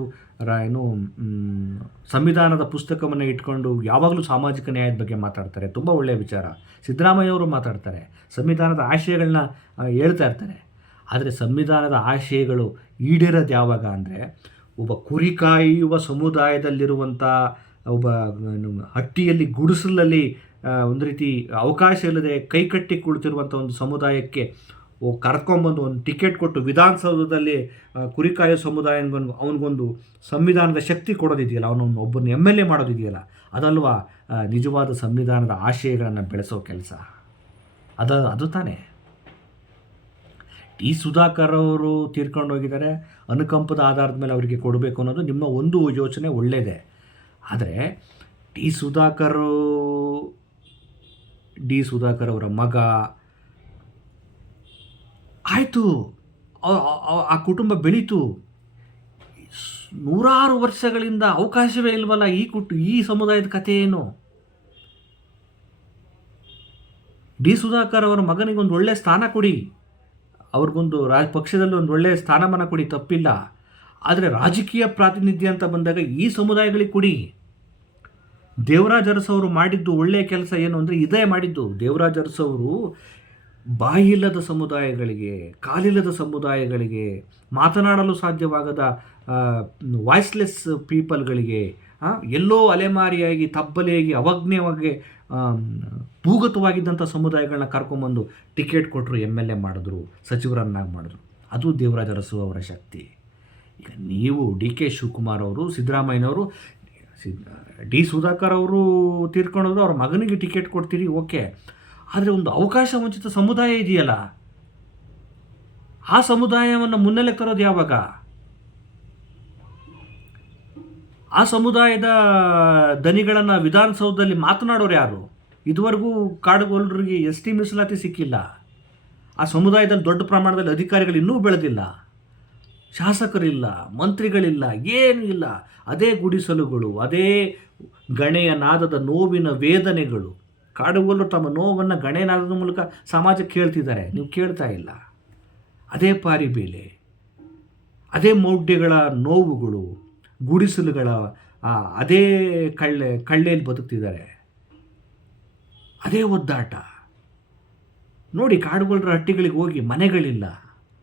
ಸಂವಿಧಾನದ ಪುಸ್ತಕವನ್ನು ಇಟ್ಕೊಂಡು ಯಾವಾಗಲೂ ಸಾಮಾಜಿಕ ನ್ಯಾಯದ ಬಗ್ಗೆ ಮಾತಾಡ್ತಾರೆ, ತುಂಬ ಒಳ್ಳೆಯ ವಿಚಾರ. ಸಿದ್ದರಾಮಯ್ಯವರು ಮಾತಾಡ್ತಾರೆ, ಸಂವಿಧಾನದ ಆಶಯಗಳನ್ನ ಹೇಳ್ತಾ ಇರ್ತಾರೆ. ಆದರೆ ಸಂವಿಧಾನದ ಆಶಯಗಳು ಈಡೇರೋದು ಯಾವಾಗ ಅಂದರೆ, ಒಬ್ಬ ಕುರಿ ಕಾಯುವ ಸಮುದಾಯದಲ್ಲಿರುವಂಥ ಒಬ್ಬ ಹಟ್ಟಿಯಲ್ಲಿ ಗುಡಿಸಲಲ್ಲಿ ಒಂದು ರೀತಿ ಅವಕಾಶ ಇಲ್ಲದೆ ಕೈಕಟ್ಟಿ ಕುಳಿತಿರುವಂಥ ಒಂದು ಸಮುದಾಯಕ್ಕೆ ಕರ್ಕೊಂಬಂದು ಒಂದು ಟಿಕೆಟ್ ಕೊಟ್ಟು ವಿಧಾನಸೌಧದಲ್ಲಿ ಕುರಿಕಾಯೋ ಸಮುದಾಯಗೊಂದು ಅವನಿಗೊಂದು ಸಂವಿಧಾನದ ಶಕ್ತಿ ಕೊಡೋದಿದೆಯಲ್ಲ, ಒಬ್ಬನ MLA ಮಾಡೋದಿದೆಯಲ್ಲ, ಅದಲ್ವಾ ನಿಜವಾದ ಸಂವಿಧಾನದ ಆಶಯಗಳನ್ನು ಬೆಳೆಸೋ ಕೆಲಸ? ಅದು ತಾನೇ. T. ಸುಧಾಕರ್ ಅವರು ತೀರ್ಕೊಂಡು ಹೋಗಿದ್ದಾರೆ, ಅನುಕಂಪದ ಆಧಾರದ ಮೇಲೆ ಅವರಿಗೆ ಕೊಡಬೇಕು ಅನ್ನೋದು ನಿಮ್ಮ ಒಂದು ಯೋಚನೆ ಒಳ್ಳೆಯದೇ. ಆದರೆ ಡಿ ಸುಧಾಕರ್ ಅವರ ಮಗ ಆಯಿತು, ಆ ಕುಟುಂಬ ಬೆಳೀತು. 100 ವರ್ಷಗಳಿಂದ ಅವಕಾಶವೇ ಇಲ್ವಲ್ಲ ಈ ಸಮುದಾಯದ ಕಥೆ ಏನು? ಡಿ ಸುಧಾಕರ್ ಅವರ ಮಗನಿಗೆ ಒಂದು ಒಳ್ಳೆಯ ಸ್ಥಾನ ಕೊಡಿ, ಅವ್ರಿಗೊಂದು ಪಕ್ಷದಲ್ಲಿ ಒಂದು ಒಳ್ಳೆಯ ಸ್ಥಾನಮಾನ ಕೊಡಿ, ತಪ್ಪಿಲ್ಲ. ಆದರೆ ರಾಜಕೀಯ ಪ್ರಾತಿನಿಧ್ಯ ಅಂತ ಬಂದಾಗ ಈ ಸಮುದಾಯಗಳಿಗೆ ಕೊಡಿ. ದೇವರಾಜ್ ಅರಸು ಅವರು ಮಾಡಿದ್ದು ಒಳ್ಳೆಯ ಕೆಲಸ ಏನು ಅಂದರೆ ಇದೇ ಮಾಡಿದ್ದು. ದೇವರಾಜ್ ಅರಸು ಅವರು ಬಾಯಿಲ್ಲದ ಸಮುದಾಯಗಳಿಗೆ, ಕಾಲಿಲ್ಲದ ಸಮುದಾಯಗಳಿಗೆ, ಮಾತನಾಡಲು ಸಾಧ್ಯವಾಗದ ವಾಯ್ಸ್ಲೆಸ್ ಪೀಪಲ್ಗಳಿಗೆ, ಎಲ್ಲೋ ಅಲೆಮಾರಿಯಾಗಿ ತಬ್ಬಲೆಯಾಗಿ ಅವಜ್ಞೆಯಾಗಿ ಭೂಗತವಾಗಿದ್ದಂಥ ಸಮುದಾಯಗಳನ್ನ ಕರ್ಕೊಂಬಂದು ಟಿಕೆಟ್ ಕೊಟ್ಟರು, MLA ಮಾಡಿದ್ರು, ಸಚಿವರನ್ನಾಗಿ ಮಾಡಿದ್ರು. ಅದು ದೇವರಾಜ ಅರಸು ಅವರ ಶಕ್ತಿ. ಈಗ ನೀವು DK ಶಿವಕುಮಾರ್ ಅವರು, ಸಿದ್ದರಾಮಯ್ಯನವರು, ಡಿ ಸುಧಾಕರ್ ಅವರು ತೀರ್ಕೊಂಡೋದ್ರು, ಅವ್ರ ಮಗನಿಗೆ ಟಿಕೆಟ್ ಕೊಡ್ತೀರಿ, ಓಕೆ. ಆದರೆ ಒಂದು ಅವಕಾಶ ವಂಚಿತ ಸಮುದಾಯ ಇದೆಯಲ್ಲ, ಆ ಸಮುದಾಯವನ್ನು ಮುನ್ನೆಲೆಗೆ ತರೋದು ಯಾವಾಗ? ಆ ಸಮುದಾಯದ ದನಿಗಳನ್ನು ವಿಧಾನಸೌಧದಲ್ಲಿ ಮಾತನಾಡೋರು ಯಾರು? ಇದುವರೆಗೂ ಕಾಡುಗೊಲ್ಲರಿಗೆ ಎಸ್ ಟಿ ಮೀಸಲಾತಿ ಸಿಕ್ಕಿಲ್ಲ. ಆ ಸಮುದಾಯದಲ್ಲಿ ದೊಡ್ಡ ಪ್ರಮಾಣದಲ್ಲಿ ಅಧಿಕಾರಿಗಳು ಇನ್ನೂ ಬೆಳೆದಿಲ್ಲ, ಶಾಸಕರಿಲ್ಲ, ಮಂತ್ರಿಗಳಿಲ್ಲ, ಏನೂ ಇಲ್ಲ. ಅದೇ ಗುಡಿಸಲುಗಳು, ಅದೇ ಗಣೆಯ ನಾದದ ನೋವಿನ ವೇದನೆಗಳು. ಕಾಡುಗೊಲ್ಲರು ತಮ್ಮ ನೋವನ್ನು ಗಣೆಯ ನಾದದ ಮೂಲಕ ಸಮಾಜಕ್ಕೆ ಹೇಳ್ತಿದ್ದಾರೆ, ನೀವು ಕೇಳ್ತಾ ಇಲ್ಲ. ಅದೇ ಪಾರಿಬೇಲೆ, ಅದೇ ಮೌಢ್ಯಗಳ ನೋವುಗಳು, ಗುಡಿಸಲುಗಳ ಅದೇ ಕಳ್ಳೆಯಲ್ಲಿ ಬದುಕ್ತಿದ್ದಾರೆ, ಅದೇ ಒದ್ದಾಟ. ನೋಡಿ, ಕಾಡುಗೊಲ್ಲರ ಹಟ್ಟಿಗಳಿಗೆ ಹೋಗಿ, ಮನೆಗಳಿಲ್ಲ,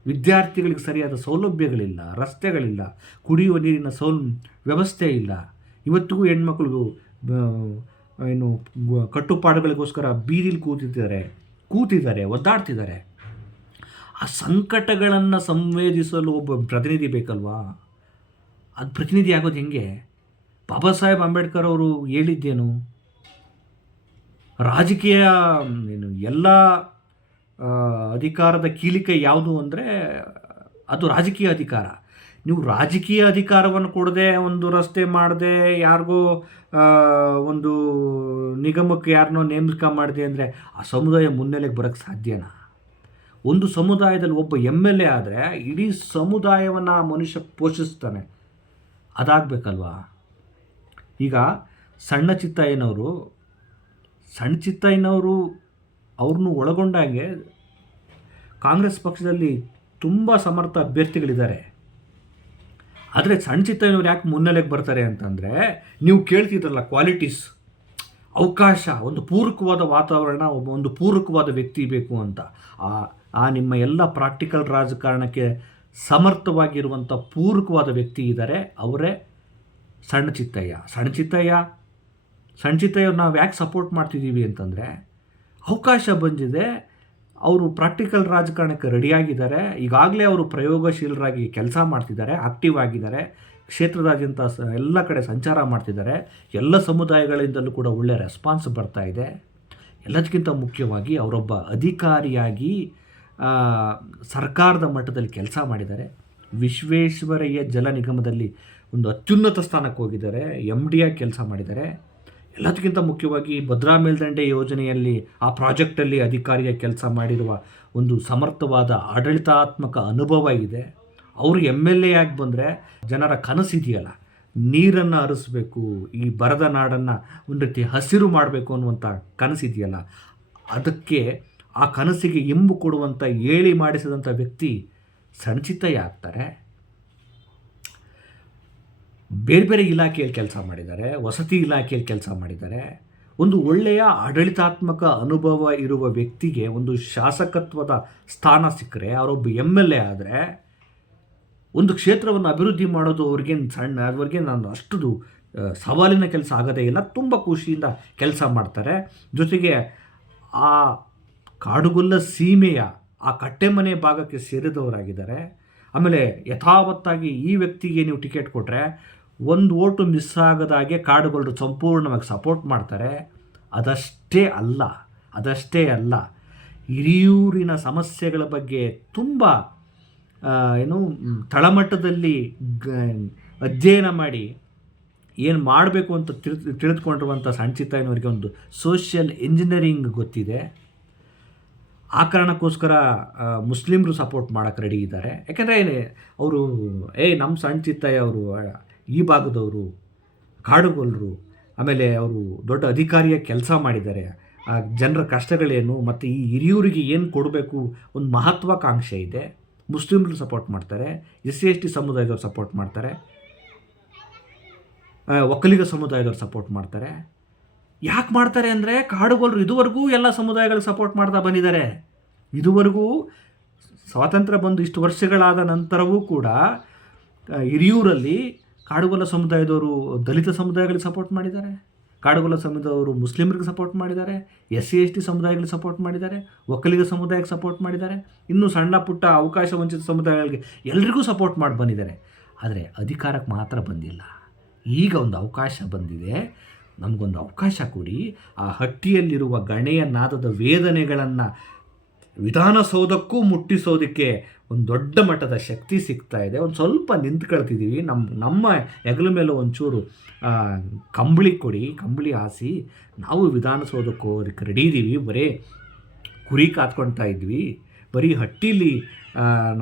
ವಿದ್ಯಾರ್ಥಿಗಳಿಗೆ ಸರಿಯಾದ ಸೌಲಭ್ಯಗಳಿಲ್ಲ, ರಸ್ತೆಗಳಿಲ್ಲ, ಕುಡಿಯುವ ನೀರಿನ ವ್ಯವಸ್ಥೆ ಇಲ್ಲ. ಇವತ್ತಿಗೂ ಹೆಣ್ಮಕ್ಳಿಗೂ ಏನು ಕಟ್ಟುಪಾಡುಗಳಿಗೋಸ್ಕರ ಬೀದಿಲಿ ಕೂತಿದ್ದಾರೆ, ಒದ್ದಾಡ್ತಿದ್ದಾರೆ. ಆ ಸಂಕಟಗಳನ್ನು ಸಂವೇದಿಸಲು ಒಬ್ಬ ಪ್ರತಿನಿಧಿ ಬೇಕಲ್ವಾ? ಅದು ಪ್ರತಿನಿಧಿ ಆಗೋದು ಹೆಂಗೆ? ಬಾಬಾ ಸಾಹೇಬ್ ಅಂಬೇಡ್ಕರ್ ಅವರು ಹೇಳಿದ್ದೇನು? ರಾಜಕೀಯ ಎಲ್ಲ ಅಧಿಕಾರದ ಕೀಲಿಕೈ ಯಾವುದು ಅಂದರೆ ಅದು ರಾಜಕೀಯ ಅಧಿಕಾರ. ನೀವು ರಾಜಕೀಯ ಅಧಿಕಾರವನ್ನು ಕೊಡದೆ, ಒಂದು ರಸ್ತೆ ಮಾಡದೆ, ಯಾರಿಗೋ ಒಂದು ನಿಗಮಕ್ಕೆ ಯಾರನ್ನೋ ನೇಮಕ ಮಾಡಿದೆ ಅಂದರೆ ಆ ಸಮುದಾಯ ಮುನ್ನೆಲೆಗೆ ಬರೋಕ್ಕೆ ಸಾಧ್ಯನಾ? ಒಂದು ಸಮುದಾಯದಲ್ಲಿ ಒಬ್ಬ MLA ಆದರೆ ಇಡೀ ಸಮುದಾಯವನ್ನು ಆ ಮನುಷ್ಯ ಪೋಷಿಸ್ತಾನೆ. ಅದಾಗಬೇಕಲ್ವಾ? ಈಗ ಸಣ್ಣ ಚಿತ್ತಯ್ಯನವರು ಅವ್ರನ್ನೂ ಒಳಗೊಂಡಂಗೆ ಕಾಂಗ್ರೆಸ್ ಪಕ್ಷದಲ್ಲಿ ತುಂಬ ಸಮರ್ಥ ಅಭ್ಯರ್ಥಿಗಳಿದ್ದಾರೆ. ಆದರೆ ಸಣ್ಣ ಚಿತ್ತಯ್ಯನವ್ರು ಯಾಕೆ ಮುನ್ನೆಲೆಗೆ ಬರ್ತಾರೆ ಅಂತಂದರೆ, ನೀವು ಕೇಳ್ತಿದ್ರಲ್ಲ ಕ್ವಾಲಿಟೀಸ್, ಅವಕಾಶ, ಒಂದು ಪೂರಕವಾದ ವಾತಾವರಣ, ಒಂದು ಪೂರಕವಾದ ವ್ಯಕ್ತಿ ಬೇಕು ಅಂತ. ಆ ನಿಮ್ಮ ಎಲ್ಲ ಪ್ರಾಕ್ಟಿಕಲ್ ರಾಜಕಾರಣಕ್ಕೆ ಸಮರ್ಥವಾಗಿರುವಂಥ ಪೂರಕವಾದ ವ್ಯಕ್ತಿ ಇದ್ದಾರೆ, ಅವರೇ ಸಣ್ಣ ಚಿತ್ತಯ್ಯ ನಾವು ಯಾಕೆ ಸಪೋರ್ಟ್ ಮಾಡ್ತಿದ್ದೀವಿ ಅಂತಂದರೆ, ಅವಕಾಶ ಬಂದಿದೆ, ಅವರು ಪ್ರಾಕ್ಟಿಕಲ್ ರಾಜಕಾರಣಕ್ಕೆ ರೆಡಿಯಾಗಿದ್ದಾರೆ. ಈಗಾಗಲೇ ಅವರು ಪ್ರಯೋಗಶೀಲರಾಗಿ ಕೆಲಸ ಮಾಡ್ತಿದ್ದಾರೆ, ಆಕ್ಟಿವ್ ಆಗಿದ್ದಾರೆ, ಕ್ಷೇತ್ರದಾದ್ಯಂತ ಎಲ್ಲ ಕಡೆ ಸಂಚಾರ ಮಾಡ್ತಿದ್ದಾರೆ. ಎಲ್ಲ ಸಮುದಾಯಗಳಿಂದಲೂ ಕೂಡ ಒಳ್ಳೆಯ ರೆಸ್ಪಾನ್ಸ್ ಬರ್ತಾ ಇದೆ. ಎಲ್ಲದಕ್ಕಿಂತ ಮುಖ್ಯವಾಗಿ ಅವರೊಬ್ಬ ಅಧಿಕಾರಿಯಾಗಿ ಸರ್ಕಾರದ ಮಟ್ಟದಲ್ಲಿ ಕೆಲಸ ಮಾಡಿದ್ದಾರೆ. ವಿಶ್ವೇಶ್ವರಯ್ಯ ಜಲ ನಿಗಮದಲ್ಲಿ ಒಂದು ಅತ್ಯುನ್ನತ ಸ್ಥಾನಕ್ಕೆ ಹೋಗಿದ್ದಾರೆ, MD ಆಗಿ ಕೆಲಸ ಮಾಡಿದ್ದಾರೆ. ಎಲ್ಲದಕ್ಕಿಂತ ಮುಖ್ಯವಾಗಿ ಭದ್ರಾ ಮೇಲ್ದಂಡೆ ಯೋಜನೆಯಲ್ಲಿ ಆ ಪ್ರಾಜೆಕ್ಟಲ್ಲಿ ಅಧಿಕಾರಿಯಾಗಿ ಕೆಲಸ ಮಾಡಿರುವ ಒಂದು ಸಮರ್ಥವಾದ ಆಡಳಿತಾತ್ಮಕ ಅನುಭವ ಇದೆ. ಅವರು MLA ಆಗಿ ಬಂದರೆ ಜನರ ಕನಸಿದೆಯಲ್ಲ, ನೀರನ್ನು ಹರಿಸ್ಬೇಕು, ಈ ಬರದ ನಾಡನ್ನು ಒಂದು ರೀತಿ ಹಸಿರು ಮಾಡಬೇಕು ಅನ್ನುವಂಥ ಕನಸಿದೆಯಲ್ಲ, ಅದಕ್ಕೆ ಆ ಕನಸಿಗೆ ಇಂಬು ಕೊಡುವಂಥ ಏಳಿ ಮಾಡಿಸಿದಂಥ ವ್ಯಕ್ತಿ ಸಣ್ಚಿತ್ತಯ್ಯ ಆಗ್ತಾರೆ. ಬೇರೆ ಬೇರೆ ಇಲಾಖೆಯಲ್ಲಿ ಕೆಲಸ ಮಾಡಿದ್ದಾರೆ, ವಸತಿ ಇಲಾಖೆಯಲ್ಲಿ ಕೆಲಸ ಮಾಡಿದ್ದಾರೆ. ಒಂದು ಒಳ್ಳೆಯ ಆಡಳಿತಾತ್ಮಕ ಅನುಭವ ಇರುವ ವ್ಯಕ್ತಿಗೆ ಒಂದು ಶಾಸಕತ್ವದ ಸ್ಥಾನ ಸಿಕ್ಕರೆ, ಅವರೊಬ್ಬ MLA ಆದರೆ ಒಂದು ಕ್ಷೇತ್ರವನ್ನು ಅಭಿವೃದ್ಧಿ ಮಾಡೋದು ಅವ್ರಿಗೆ ನಾನು ಅಷ್ಟು ಸವಾಲಿನ ಕೆಲಸ ಆಗೋದೇ ಇಲ್ಲ. ತುಂಬ ಖುಷಿಯಿಂದ ಕೆಲಸ ಮಾಡ್ತಾರೆ. ಜೊತೆಗೆ ಆ ಕಾಡುಗೊಲ್ಲ ಸೀಮೆಯ ಆ ಕಟ್ಟೆಮನೆ ಭಾಗಕ್ಕೆ ಸೇರಿದವರಾಗಿದ್ದಾರೆ. ಆಮೇಲೆ ಯಥಾವತ್ತಾಗಿ ಈ ವ್ಯಕ್ತಿಗೆ ನೀವು ಟಿಕೆಟ್ ಕೊಟ್ಟರೆ ಒಂದು ಓಟು ಮಿಸ್ ಆಗದಾಗೆ ಕಾಡುಗೊಲ್ಲರು ಸಂಪೂರ್ಣವಾಗಿ ಸಪೋರ್ಟ್ ಮಾಡ್ತಾರೆ. ಅದಷ್ಟೇ ಅಲ್ಲ, ಹಿರಿಯೂರಿನ ಸಮಸ್ಯೆಗಳ ಬಗ್ಗೆ ತುಂಬ ತಳಮಟ್ಟದಲ್ಲಿ ಅಧ್ಯಯನ ಮಾಡಿ ಏನು ಮಾಡಬೇಕು ಅಂತ ತಿಳಿದುಕೊಂಡಿರುವಂಥ ಸಣ್ಚಿತ್ತಯ್ಯನವರಿಗೆ ಒಂದು ಸೋಷಿಯಲ್ ಇಂಜಿನಿಯರಿಂಗ್ ಗೊತ್ತಿದೆ. ಆ ಕಾರಣಕ್ಕೋಸ್ಕರ ಮುಸ್ಲಿಮರು ಸಪೋರ್ಟ್ ಮಾಡೋಕ್ಕೆ ರೆಡಿ ಇದ್ದಾರೆ. ಯಾಕೆಂದರೆ ಅವರು ನಮ್ಮ ಸಣ್ಚಿತ್ತಯ್ಯ ಅವರು ಈ ಭಾಗದವರು, ಕಾಡುಗೊಲ್ಲರು, ಆಮೇಲೆ ಅವರು ದೊಡ್ಡ ಅಧಿಕಾರಿಯಾಗಿ ಕೆಲಸ ಮಾಡಿದ್ದಾರೆ, ಜನರ ಕಷ್ಟಗಳೇನು ಮತ್ತು ಈ ಹಿರಿಯೂರಿಗೆ ಏನು ಕೊಡಬೇಕು ಒಂದು ಮಹತ್ವಾಕಾಂಕ್ಷೆ ಇದೆ. ಮುಸ್ಲಿಮರು ಸಪೋರ್ಟ್ ಮಾಡ್ತಾರೆ, SC/ST ಸಮುದಾಯದವ್ರು ಸಪೋರ್ಟ್ ಮಾಡ್ತಾರೆ, ಒಕ್ಕಲಿಗ ಸಮುದಾಯದವ್ರು ಸಪೋರ್ಟ್ ಮಾಡ್ತಾರೆ. ಯಾಕೆ ಮಾಡ್ತಾರೆ ಅಂದರೆ, ಕಾಡುಗೊಲ್ಲರು ಇದುವರೆಗೂ ಎಲ್ಲ ಸಮುದಾಯಗಳಿಗೆ ಸಪೋರ್ಟ್ ಮಾಡ್ತಾ ಬಂದಿದ್ದಾರೆ. ಇದುವರೆಗೂ ಸ್ವಾತಂತ್ರ್ಯ ಬಂದು ಇಷ್ಟು ವರ್ಷಗಳಾದ ನಂತರವೂ ಕೂಡ ಹಿರಿಯೂರಲ್ಲಿ ಕಾಡುಗೊಲ್ಲ ಸಮುದಾಯದವರು ದಲಿತ ಸಮುದಾಯಗಳಿಗೆ ಸಪೋರ್ಟ್ ಮಾಡಿದ್ದಾರೆ, ಕಾಡುಗೊಲ್ಲ ಸಮುದಾಯದವರು ಮುಸ್ಲಿಮರಿಗೆ ಸಪೋರ್ಟ್ ಮಾಡಿದ್ದಾರೆ, SC/ST ಸಮುದಾಯಗಳಿಗೆ ಸಪೋರ್ಟ್ ಮಾಡಿದ್ದಾರೆ, ಒಕ್ಕಲಿಗ ಸಮುದಾಯಕ್ಕೆ ಸಪೋರ್ಟ್ ಮಾಡಿದ್ದಾರೆ, ಇನ್ನೂ ಸಣ್ಣ ಪುಟ್ಟ ಅವಕಾಶ ವಂಚಿತ ಸಮುದಾಯಗಳಿಗೆ ಎಲ್ರಿಗೂ ಸಪೋರ್ಟ್ ಮಾಡಿ ಬಂದಿದ್ದಾರೆ. ಆದರೆ ಅಧಿಕಾರಕ್ಕೆ ಮಾತ್ರ ಬಂದಿಲ್ಲ. ಈಗ ಒಂದು ಅವಕಾಶ ಬಂದಿದೆ, ನಮಗೊಂದು ಅವಕಾಶ ಕೊಡಿ. ಆ ಹಟ್ಟಿಯಲ್ಲಿರುವ ಗಣೆಯ ನಾದದ ವೇದನೆಗಳನ್ನು ವಿಧಾನಸೌಧಕ್ಕೂ ಮುಟ್ಟಿಸೋದಕ್ಕೆ ಒಂದು ದೊಡ್ಡ ಮಟ್ಟದ ಶಕ್ತಿ ಸಿಗ್ತಾ ಇದೆ. ಒಂದು ಸ್ವಲ್ಪ ನಿಂತ್ಕೊಳ್ತಿದ್ದೀವಿ. ನಮ್ಮ ಹೆಗಲ ಮೇಲೆ ಒಂಚೂರು ಕಂಬಳಿ ಕೊಡಿ, ಕಂಬಳಿ ಹಾಸಿ ನಾವು ವಿಧಾನಸೌಧಕ್ಕೆ ಹೋಗೋದಕ್ಕೆ ರೆಡಿ ಇದ್ದೀವಿ. ಬರೀ ಕುರಿ ಕಾತ್ಕೊಳ್ತಾ ಇದ್ವಿ, ಬರೀ ಹಟ್ಟೀಲಿ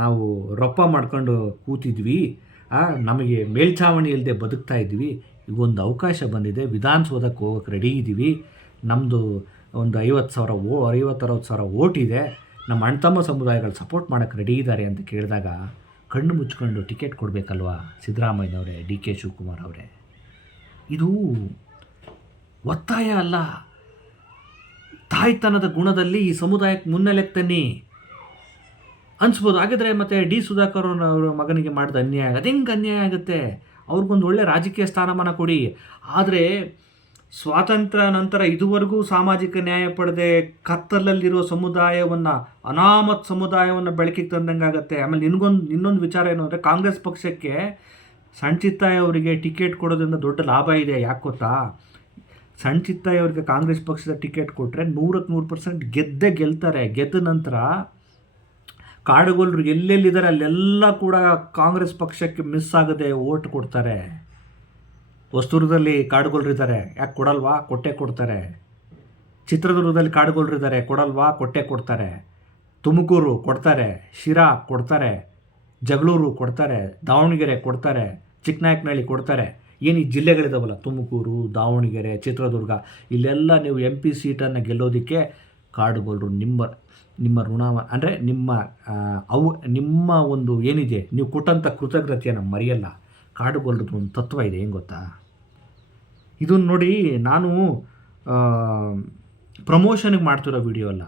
ನಾವು ರೊಪ್ಪ ಮಾಡ್ಕೊಂಡು ಕೂತಿದ್ವಿ, ನಮಗೆ ಮೇಲ್ಛಾವಣಿ ಇಲ್ಲದೆ ಬದುಕ್ತಾ ಇದ್ವಿ. ಈಗೊಂದು ಅವಕಾಶ ಬಂದಿದೆ, ವಿಧಾನಸೌಧಕ್ಕೆ ಹೋಗೋಕ್ಕೆ ರೆಡಿ ಇದ್ದೀವಿ. ನಮ್ಮದು ಒಂದು 50,000 ಓಟ್ ಇದೆ, ನಮ್ಮ ಅಣ್ತಮ್ಮ ಸಮುದಾಯಗಳು ಸಪೋರ್ಟ್ ಮಾಡೋಕ್ಕೆ ರೆಡಿ ಇದ್ದಾರೆ ಅಂತ ಕೇಳಿದಾಗ ಕಣ್ಣು ಮುಚ್ಕೊಂಡು ಟಿಕೆಟ್ ಕೊಡಬೇಕಲ್ವಾ ಸಿದ್ದರಾಮಯ್ಯನವರೇ, ಡಿ ಕೆ ಶಿವಕುಮಾರ್ ಅವರೇ. ಇದು ಒತ್ತಾಯ ಅಲ್ಲ, ತಾಯ್ತನದ ಗುಣದಲ್ಲಿ ಈ ಸಮುದಾಯಕ್ಕೆ ಮುನ್ನೆಲೆಗೆ ತನ್ನಿ ಅನಿಸ್ಬೋದು. ಹಾಗಿದ್ರೆ ಮತ್ತು ಡಿ ಸುಧಾಕರ್ ಅವರ ಮಗನಿಗೆ ಮಾಡಿದ ಅನ್ಯಾಯ ಅದು ಹೆಂಗೆ ಅನ್ಯಾಯ ಆಗುತ್ತೆ? ಅವ್ರಿಗೊಂದು ಒಳ್ಳೆ ರಾಜಕೀಯ ಸ್ಥಾನಮಾನ ಕೊಡಿ. ಆದರೆ ಸ್ವಾತಂತ್ರ್ಯ ನಂತರ ಇದುವರೆಗೂ ಸಾಮಾಜಿಕ ನ್ಯಾಯ ಪಡೆದೇ ಕತ್ತಲಲ್ಲಿರೋ ಸಮುದಾಯವನ್ನು, ಅನಾಮತ್ ಸಮುದಾಯವನ್ನು ಬೆಳಕಿಗೆ ತಂದಂಗೆ ಆಗುತ್ತೆ. ಆಮೇಲೆ ಇನ್ನೊಂದು ವಿಚಾರ ಏನು ಅಂದರೆ, ಕಾಂಗ್ರೆಸ್ ಪಕ್ಷಕ್ಕೆ ಸಣ್ಣ ಚಿತ್ತಾಯಿ ಅವರಿಗೆ ಟಿಕೆಟ್ ಕೊಡೋದ್ರಿಂದ ದೊಡ್ಡ ಲಾಭ ಇದೆ. ಯಾಕೆ ಗೊತ್ತಾ? ಸಣ್ಣ ಚಿತ್ತಾಯಿ ಅವರಿಗೆ ಕಾಂಗ್ರೆಸ್ ಪಕ್ಷದ ಟಿಕೆಟ್ ಕೊಟ್ಟರೆ 100% ಗೆಲ್ತಾರೆ. ಗೆದ್ದ ನಂತರ ಕಾಡುಗೊಲ್ಲರು ಎಲ್ಲೆಲ್ಲಿದ್ದಾರೆ ಅಲ್ಲೆಲ್ಲ ಕೂಡ ಕಾಂಗ್ರೆಸ್ ಪಕ್ಷಕ್ಕೆ ಮಿಸ್ ಆಗದೆ ಓಟ್ ಕೊಡ್ತಾರೆ. ಹೊಸದುರ್ಗದಲ್ಲಿ ಕಾಡುಗೊಲ್ಲರಿದ್ದಾರೆ, ಯಾಕೆ ಕೊಡಲ್ವಾ? ಕೊಟ್ಟೆ ಕೊಡ್ತಾರೆ. ಚಿತ್ರದುರ್ಗದಲ್ಲಿ ಕಾಡುಗೊಲ್ಲರಿದ್ದಾರೆ, ಕೊಡಲ್ವಾ? ಕೊಟ್ಟೆ ಕೊಡ್ತಾರೆ. ತುಮಕೂರು ಕೊಡ್ತಾರೆ, ಶಿರಾ ಕೊಡ್ತಾರೆ, ಜಗಳೂರು ಕೊಡ್ತಾರೆ, ದಾವಣಗೆರೆ ಕೊಡ್ತಾರೆ, ಚಿಕ್ಕನಾಯಕನಹಳ್ಳಿ ಕೊಡ್ತಾರೆ. ಏನು ಈ ಜಿಲ್ಲೆಗಳಿದಾವಲ್ಲ, ತುಮಕೂರು, ದಾವಣಗೆರೆ, ಚಿತ್ರದುರ್ಗ, ಇಲ್ಲೆಲ್ಲ ನೀವು MP ಸೀಟನ್ನು ಗೆಲ್ಲೋದಕ್ಕೆ ಕಾಡುಗೊಲ್ಲರು ನಿಮ್ಮ ಋಣ ಅಂದರೆ ನಿಮ್ಮ ಒಂದು ಏನಿದೆ ನೀವು ಕೊಟ್ಟಂಥ ಕೃತಜ್ಞತೆಯನ್ನು ಮರೆಯಲ್ಲ. ಕಾಡುಗೊಲ್ಲರದ್ದು ಒಂದು ತತ್ವ ಇದೆ, ಏನು ಗೊತ್ತಾ? ಇದನ್ನು ನೋಡಿ, ನಾನು ಪ್ರಮೋಷನ್ಗೆ ಮಾಡ್ತಿರೋ ವಿಡಿಯೋ ಅಲ್ಲ.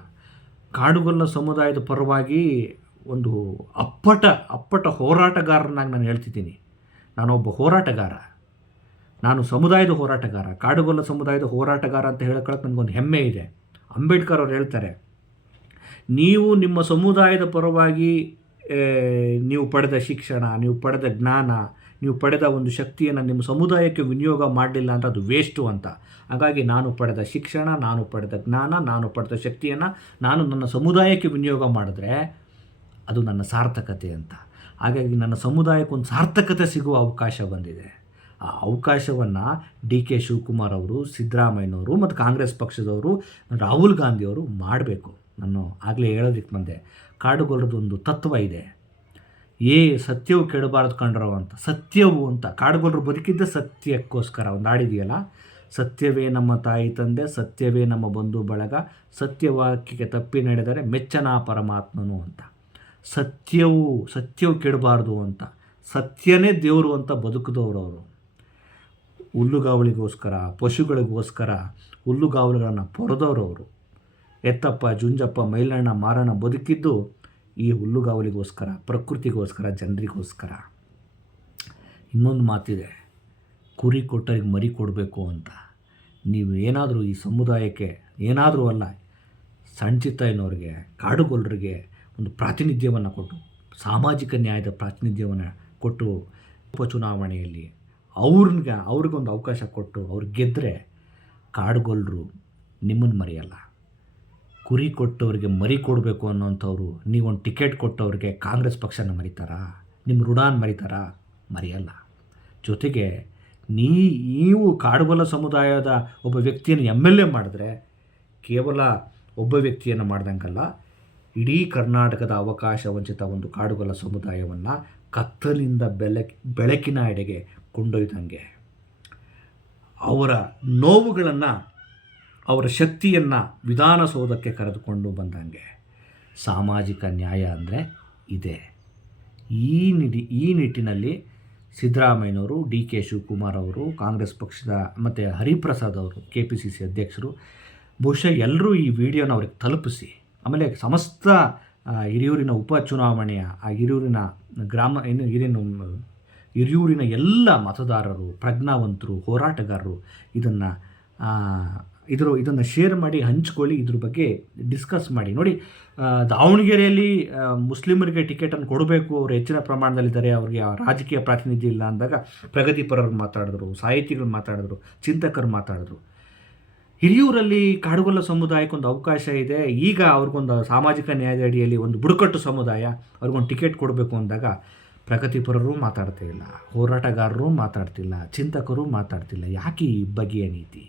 ಕಾಡುಗೊಲ್ಲ ಸಮುದಾಯದ ಪರವಾಗಿ ಒಂದು ಅಪ್ಪಟ ಹೋರಾಟಗಾರನಾಗಿ ನಾನು ಹೇಳ್ತಿದ್ದೀನಿ. ನಾನೊಬ್ಬ ಹೋರಾಟಗಾರ, ನಾನು ಸಮುದಾಯದ ಹೋರಾಟಗಾರ, ಕಾಡುಗೊಲ್ಲ ಸಮುದಾಯದ ಹೋರಾಟಗಾರ ಅಂತ ಹೇಳ್ಕೊಳ್ಳೋಕೆ ನನಗೊಂದು ಹೆಮ್ಮೆ ಇದೆ. ಅಂಬೇಡ್ಕರ್ ಅವರು ಹೇಳ್ತಾರೆ, ನೀವು ನಿಮ್ಮ ಸಮುದಾಯದ ಪರವಾಗಿ ನೀವು ಪಡೆದ ಶಿಕ್ಷಣ, ನೀವು ಪಡೆದ ಜ್ಞಾನ, ನೀವು ಪಡೆದ ಒಂದು ಶಕ್ತಿಯನ್ನು ನಿಮ್ಮ ಸಮುದಾಯಕ್ಕೆ ವಿನಿಯೋಗ ಮಾಡಲಿಲ್ಲ ಅಂತ ಅದು ವೇಸ್ಟು ಅಂತ. ಹಾಗಾಗಿ ನಾನು ಪಡೆದ ಶಿಕ್ಷಣ, ನಾನು ಪಡೆದ ಜ್ಞಾನ, ನಾನು ಪಡೆದ ಶಕ್ತಿಯನ್ನು ನಾನು ನನ್ನ ಸಮುದಾಯಕ್ಕೆ ವಿನಿಯೋಗ ಮಾಡಿದ್ರೆ ಅದು ನನ್ನ ಸಾರ್ಥಕತೆ ಅಂತ. ಹಾಗಾಗಿ ನನ್ನ ಸಮುದಾಯಕ್ಕೆ ಒಂದು ಸಾರ್ಥಕತೆ ಸಿಗುವ ಅವಕಾಶ ಬಂದಿದೆ. ಆ ಅವಕಾಶವನ್ನು ಡಿ ಕೆ ಶಿವಕುಮಾರ್ ಅವರು, ಸಿದ್ದರಾಮಯ್ಯನವರು ಮತ್ತು ಕಾಂಗ್ರೆಸ್ ಪಕ್ಷದವರು, ರಾಹುಲ್ ಗಾಂಧಿಯವರು ಮಾಡಬೇಕು. ನಾನು ಆಗಲೇ ಹೇಳೋದಕ್ಕೆ ಬಂದೆ, ಕಾಡುಗೊಲ್ಲರದೊಂದು ತತ್ವ ಇದೆ, ಸತ್ಯವು ಕೆಡಬಾರದು ಕಂಡ್ರವ ಅಂತ. ಸತ್ಯವು ಅಂತ ಕಾಡುಗೊಲ್ಲರು ಬದುಕಿದ್ದ ಸತ್ಯಕ್ಕೋಸ್ಕರ. ಒಂದು ಹಾಡಿದೆಯಲ್ಲ, ಸತ್ಯವೇ ನಮ್ಮ ತಾಯಿ ತಂದೆ, ಸತ್ಯವೇ ನಮ್ಮ ಬಂಧು ಬಳಗ, ಸತ್ಯವಾಕ್ಯಕ್ಕೆ ತಪ್ಪಿ ನಡೆದರೆ ಮೆಚ್ಚನ ಪರಮಾತ್ಮನು ಅಂತ. ಸತ್ಯವು ಕೆಡಬಾರ್ದು ಅಂತ, ಸತ್ಯನೇ ದೇವರು ಅಂತ ಬದುಕಿದವರು ಅವರು. ಹುಲ್ಲುಗಾವಲಿಗೋಸ್ಕರ, ಪಶುಗಳಿಗೋಸ್ಕರ ಹುಲ್ಲುಗಾವಲುಗಳನ್ನು ಪೊರೆದವರು ಅವರು. ಎತ್ತಪ್ಪ, ಜುಂಜಪ್ಪ, ಮೈಲಣ್ಣ, ಮಾರಣ್ಣ ಬದುಕಿದ್ದು ಈ ಹುಲ್ಲುಗಾವಲಿಗೋಸ್ಕರ, ಪ್ರಕೃತಿಗೋಸ್ಕರ, ಜನರಿಗೋಸ್ಕರ. ಇನ್ನೊಂದು ಮಾತಿದೆ, ಕುರಿ ಕೊಟ್ಟರಿಗೆ ಮರಿ ಕೊಡಬೇಕು ಅಂತ. ನೀವು ಏನಾದರೂ ಈ ಸಮುದಾಯಕ್ಕೆ ಏನಾದರೂ ಅಲ್ಲ, ಸಣ್ಣ ಚಿತ್ತಾಯಿನವ್ರಿಗೆ, ಕಾಡುಗೊಲ್ಲರಿಗೆ ಒಂದು ಪ್ರಾತಿನಿಧ್ಯವನ್ನು ಕೊಟ್ಟು, ಸಾಮಾಜಿಕ ನ್ಯಾಯದ ಪ್ರಾತಿನಿಧ್ಯವನ್ನು ಕೊಟ್ಟು, ಉಪಚುನಾವಣೆಯಲ್ಲಿ ಅವ್ರಿಗೊಂದು ಅವಕಾಶ ಕೊಟ್ಟು ಅವ್ರು ಗೆದ್ದರೆ ಕಾಡುಗೊಲ್ಲರು ನಿಮ್ಮನ್ನು ಮರೆಯಲ್ಲ. ಕುರಿ ಕೊಟ್ಟವ್ರಿಗೆ ಮರಿ ಕೊಡಬೇಕು ಅನ್ನೋಂಥವ್ರು ನೀವೊಂದು ಟಿಕೆಟ್ ಕೊಟ್ಟವ್ರಿಗೆ ಕಾಂಗ್ರೆಸ್ ಪಕ್ಷನ ಮರಿತಾರಾ? ನಿಮ್ಮ ಋಣಾನ ಮರಿತಾರಾ? ಮರೆಯಲ್ಲ. ಜೊತೆಗೆ ನೀವು ಕಾಡುಗೊಲ್ಲ ಸಮುದಾಯದ ಒಬ್ಬ ವ್ಯಕ್ತಿಯನ್ನು MLA ಮಾಡಿದ್ರೆ ಕೇವಲ ಒಬ್ಬ ವ್ಯಕ್ತಿಯನ್ನು ಮಾಡ್ದಂಗಲ್ಲ, ಇಡೀ ಕರ್ನಾಟಕದ ಅವಕಾಶ ವಂಚಿತ ಒಂದು ಕಾಡುಗೊಲ್ಲ ಸಮುದಾಯವನ್ನು ಕತ್ತಲಿಂದ ಬೆಳಕಿನ ಎಡೆಗೆ ಕೊಂಡೊಯ್ದಂಗೆ, ಅವರ ನೋವುಗಳನ್ನು, ಅವರ ಶಕ್ತಿಯನ್ನು ವಿಧಾನಸೌಧಕ್ಕೆ ಕರೆದುಕೊಂಡು ಬಂದಂಗೆ. ಸಾಮಾಜಿಕ ನ್ಯಾಯ ಅಂದರೆ ಇದೆ. ಈ ನಿಟ್ಟಿನಲ್ಲಿ ಸಿದ್ದರಾಮಯ್ಯನವರು, ಡಿ ಕೆ ಶಿವಕುಮಾರ್ ಅವರು, ಕಾಂಗ್ರೆಸ್ ಪಕ್ಷದ ಮತ್ತು ಹರಿಪ್ರಸಾದ್ ಅವರು, KPCC ಅಧ್ಯಕ್ಷರು, ಬಹುಶಃ ಎಲ್ಲರೂ ಈ ವಿಡಿಯೋನ ಅವ್ರಿಗೆ ತಲುಪಿಸಿ. ಆಮೇಲೆ ಸಮಸ್ತ ಹಿರಿಯೂರಿನ ಉಪಚುನಾವಣೆಯ ಹಿರಿಯೂರಿನ ಹಿರಿಯೂರಿನ ಎಲ್ಲ ಮತದಾರರು, ಪ್ರಜ್ಞಾವಂತರು, ಹೋರಾಟಗಾರರು ಇದನ್ನು ಶೇರ್ ಮಾಡಿ, ಹಂಚ್ಕೊಳ್ಳಿ, ಇದ್ರ ಬಗ್ಗೆ ಡಿಸ್ಕಸ್ ಮಾಡಿ. ನೋಡಿ, ದಾವಣಗೆರೆಯಲ್ಲಿ ಮುಸ್ಲಿಮರಿಗೆ ಟಿಕೆಟನ್ನು ಕೊಡಬೇಕು, ಅವರು ಹೆಚ್ಚಿನ ಪ್ರಮಾಣದಲ್ಲಿದ್ದಾರೆ, ಅವ್ರಿಗೆ ರಾಜಕೀಯ ಪ್ರಾತಿನಿಧ್ಯ ಇಲ್ಲ ಅಂದಾಗ ಪ್ರಗತಿಪರರು ಮಾತಾಡಿದ್ರು, ಸಾಹಿತಿಗಳು ಮಾತಾಡಿದ್ರು, ಚಿಂತಕರು ಮಾತಾಡಿದ್ರು. ಹಿರಿಯೂರಲ್ಲಿ ಕಾಡುಗೊಲ್ಲ ಸಮುದಾಯಕ್ಕೊಂದು ಅವಕಾಶ ಇದೆ. ಈಗ ಅವ್ರಿಗೊಂದು ಸಾಮಾಜಿಕ ನ್ಯಾಯದ ಅಡಿಯಲ್ಲಿ ಒಂದು ಬುಡಕಟ್ಟು ಸಮುದಾಯ ಅವ್ರಿಗೊಂದು ಟಿಕೆಟ್ ಕೊಡಬೇಕು ಅಂದಾಗ ಪ್ರಗತಿಪರರು ಮಾತಾಡ್ತಾ ಇಲ್ಲ, ಹೋರಾಟಗಾರರು ಮಾತಾಡ್ತಿಲ್ಲ, ಚಿಂತಕರು ಮಾತಾಡ್ತಿಲ್ಲ. ಯಾಕೆ ಈ ಬಗೆಯ ನೀತಿ?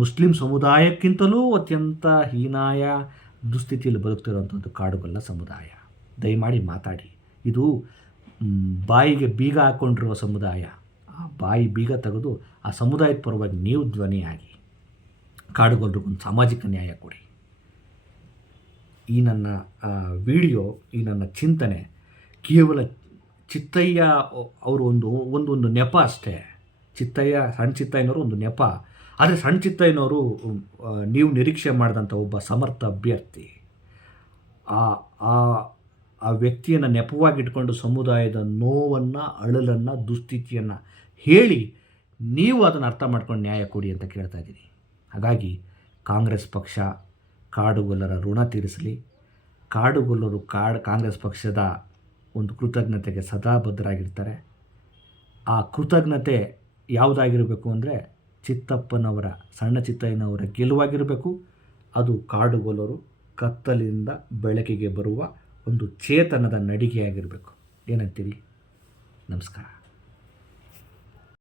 ಮುಸ್ಲಿಂ ಸಮುದಾಯಕ್ಕಿಂತಲೂ ಅತ್ಯಂತ ಹೀನಾಯ ದುಸ್ಥಿತಿಯಲ್ಲಿ ಬದುಕ್ತಿರುವಂಥದ್ದು ಕಾಡುಗೊಲ್ಲ ಸಮುದಾಯ. ದಯಮಾಡಿ ಮಾತಾಡಿ. ಇದು ಬಾಯಿಗೆ ಬೀಗ ಹಾಕ್ಕೊಂಡಿರುವ ಸಮುದಾಯ. ಆ ಬಾಯಿ ಬೀಗ ತೆಗೆದು ಆ ಸಮುದಾಯದ ಪರವಾಗಿ ನೀವು ಧ್ವನಿಯಾಗಿ ಕಾಡುಗೊಲ್ಲರಿಗೊಂದು ಸಾಮಾಜಿಕ ನ್ಯಾಯ ಕೊಡಿ. ಈ ನನ್ನ ವಿಡಿಯೋ, ಈ ನನ್ನ ಚಿಂತನೆ ಕೇವಲ ಚಿತ್ತಯ್ಯ ಅವರು ಒಂದು ನೆಪ ಅಷ್ಟೇ. ಸಣ್ಣ ಚಿತ್ತಯ್ಯನವರು ಒಂದು ನೆಪ. ಆದರೆ ಸಣ್ಣ ಚಿತ್ತಯ್ಯನವರು ನೀವು ನಿರೀಕ್ಷೆ ಮಾಡಿದಂಥ ಒಬ್ಬ ಸಮರ್ಥ ಅಭ್ಯರ್ಥಿ. ಆ ವ್ಯಕ್ತಿಯನ್ನು ನೆಪವಾಗಿಟ್ಕೊಂಡು ಸಮುದಾಯದ ನೋವನ್ನು, ಅಳಲನ್ನು, ದುಸ್ಥಿತಿಯನ್ನು ಹೇಳಿ ನೀವು ಅದನ್ನು ಅರ್ಥ ಮಾಡ್ಕೊಂಡು ನ್ಯಾಯ ಕೊಡಿ ಅಂತ ಕೇಳ್ತಾ ಇದ್ದೀನಿ. ಹಾಗಾಗಿ ಕಾಂಗ್ರೆಸ್ ಪಕ್ಷ ಕಾಡುಗೊಲ್ಲರ ಋಣ ತೀರಿಸಲಿ. ಕಾಡುಗೊಲ್ಲರು ಕಾಂಗ್ರೆಸ್ ಪಕ್ಷದ ಒಂದು ಕೃತಜ್ಞತೆಗೆ ಸದಾ ಬದ್ಧರಾಗಿರ್ತಾರೆ. ಆ ಕೃತಜ್ಞತೆ ಯಾವುದಾಗಿರಬೇಕು ಅಂದರೆ ಚಿತ್ತಪ್ಪನವರ, ಸಣ್ಣ ಚಿತ್ತಯ್ಯನವರ ಗೆಲುವಾಗಿರಬೇಕು. ಅದು ಕಾಡುಗೊಲ್ಲರು ಕತ್ತಲಿನಿಂದ ಬೆಳಕಿಗೆ ಬರುವ ಒಂದು ಚೇತನದ ನಡಿಗೆಯಾಗಿರಬೇಕು. ಏನಂತೀರಿ? ನಮಸ್ಕಾರ.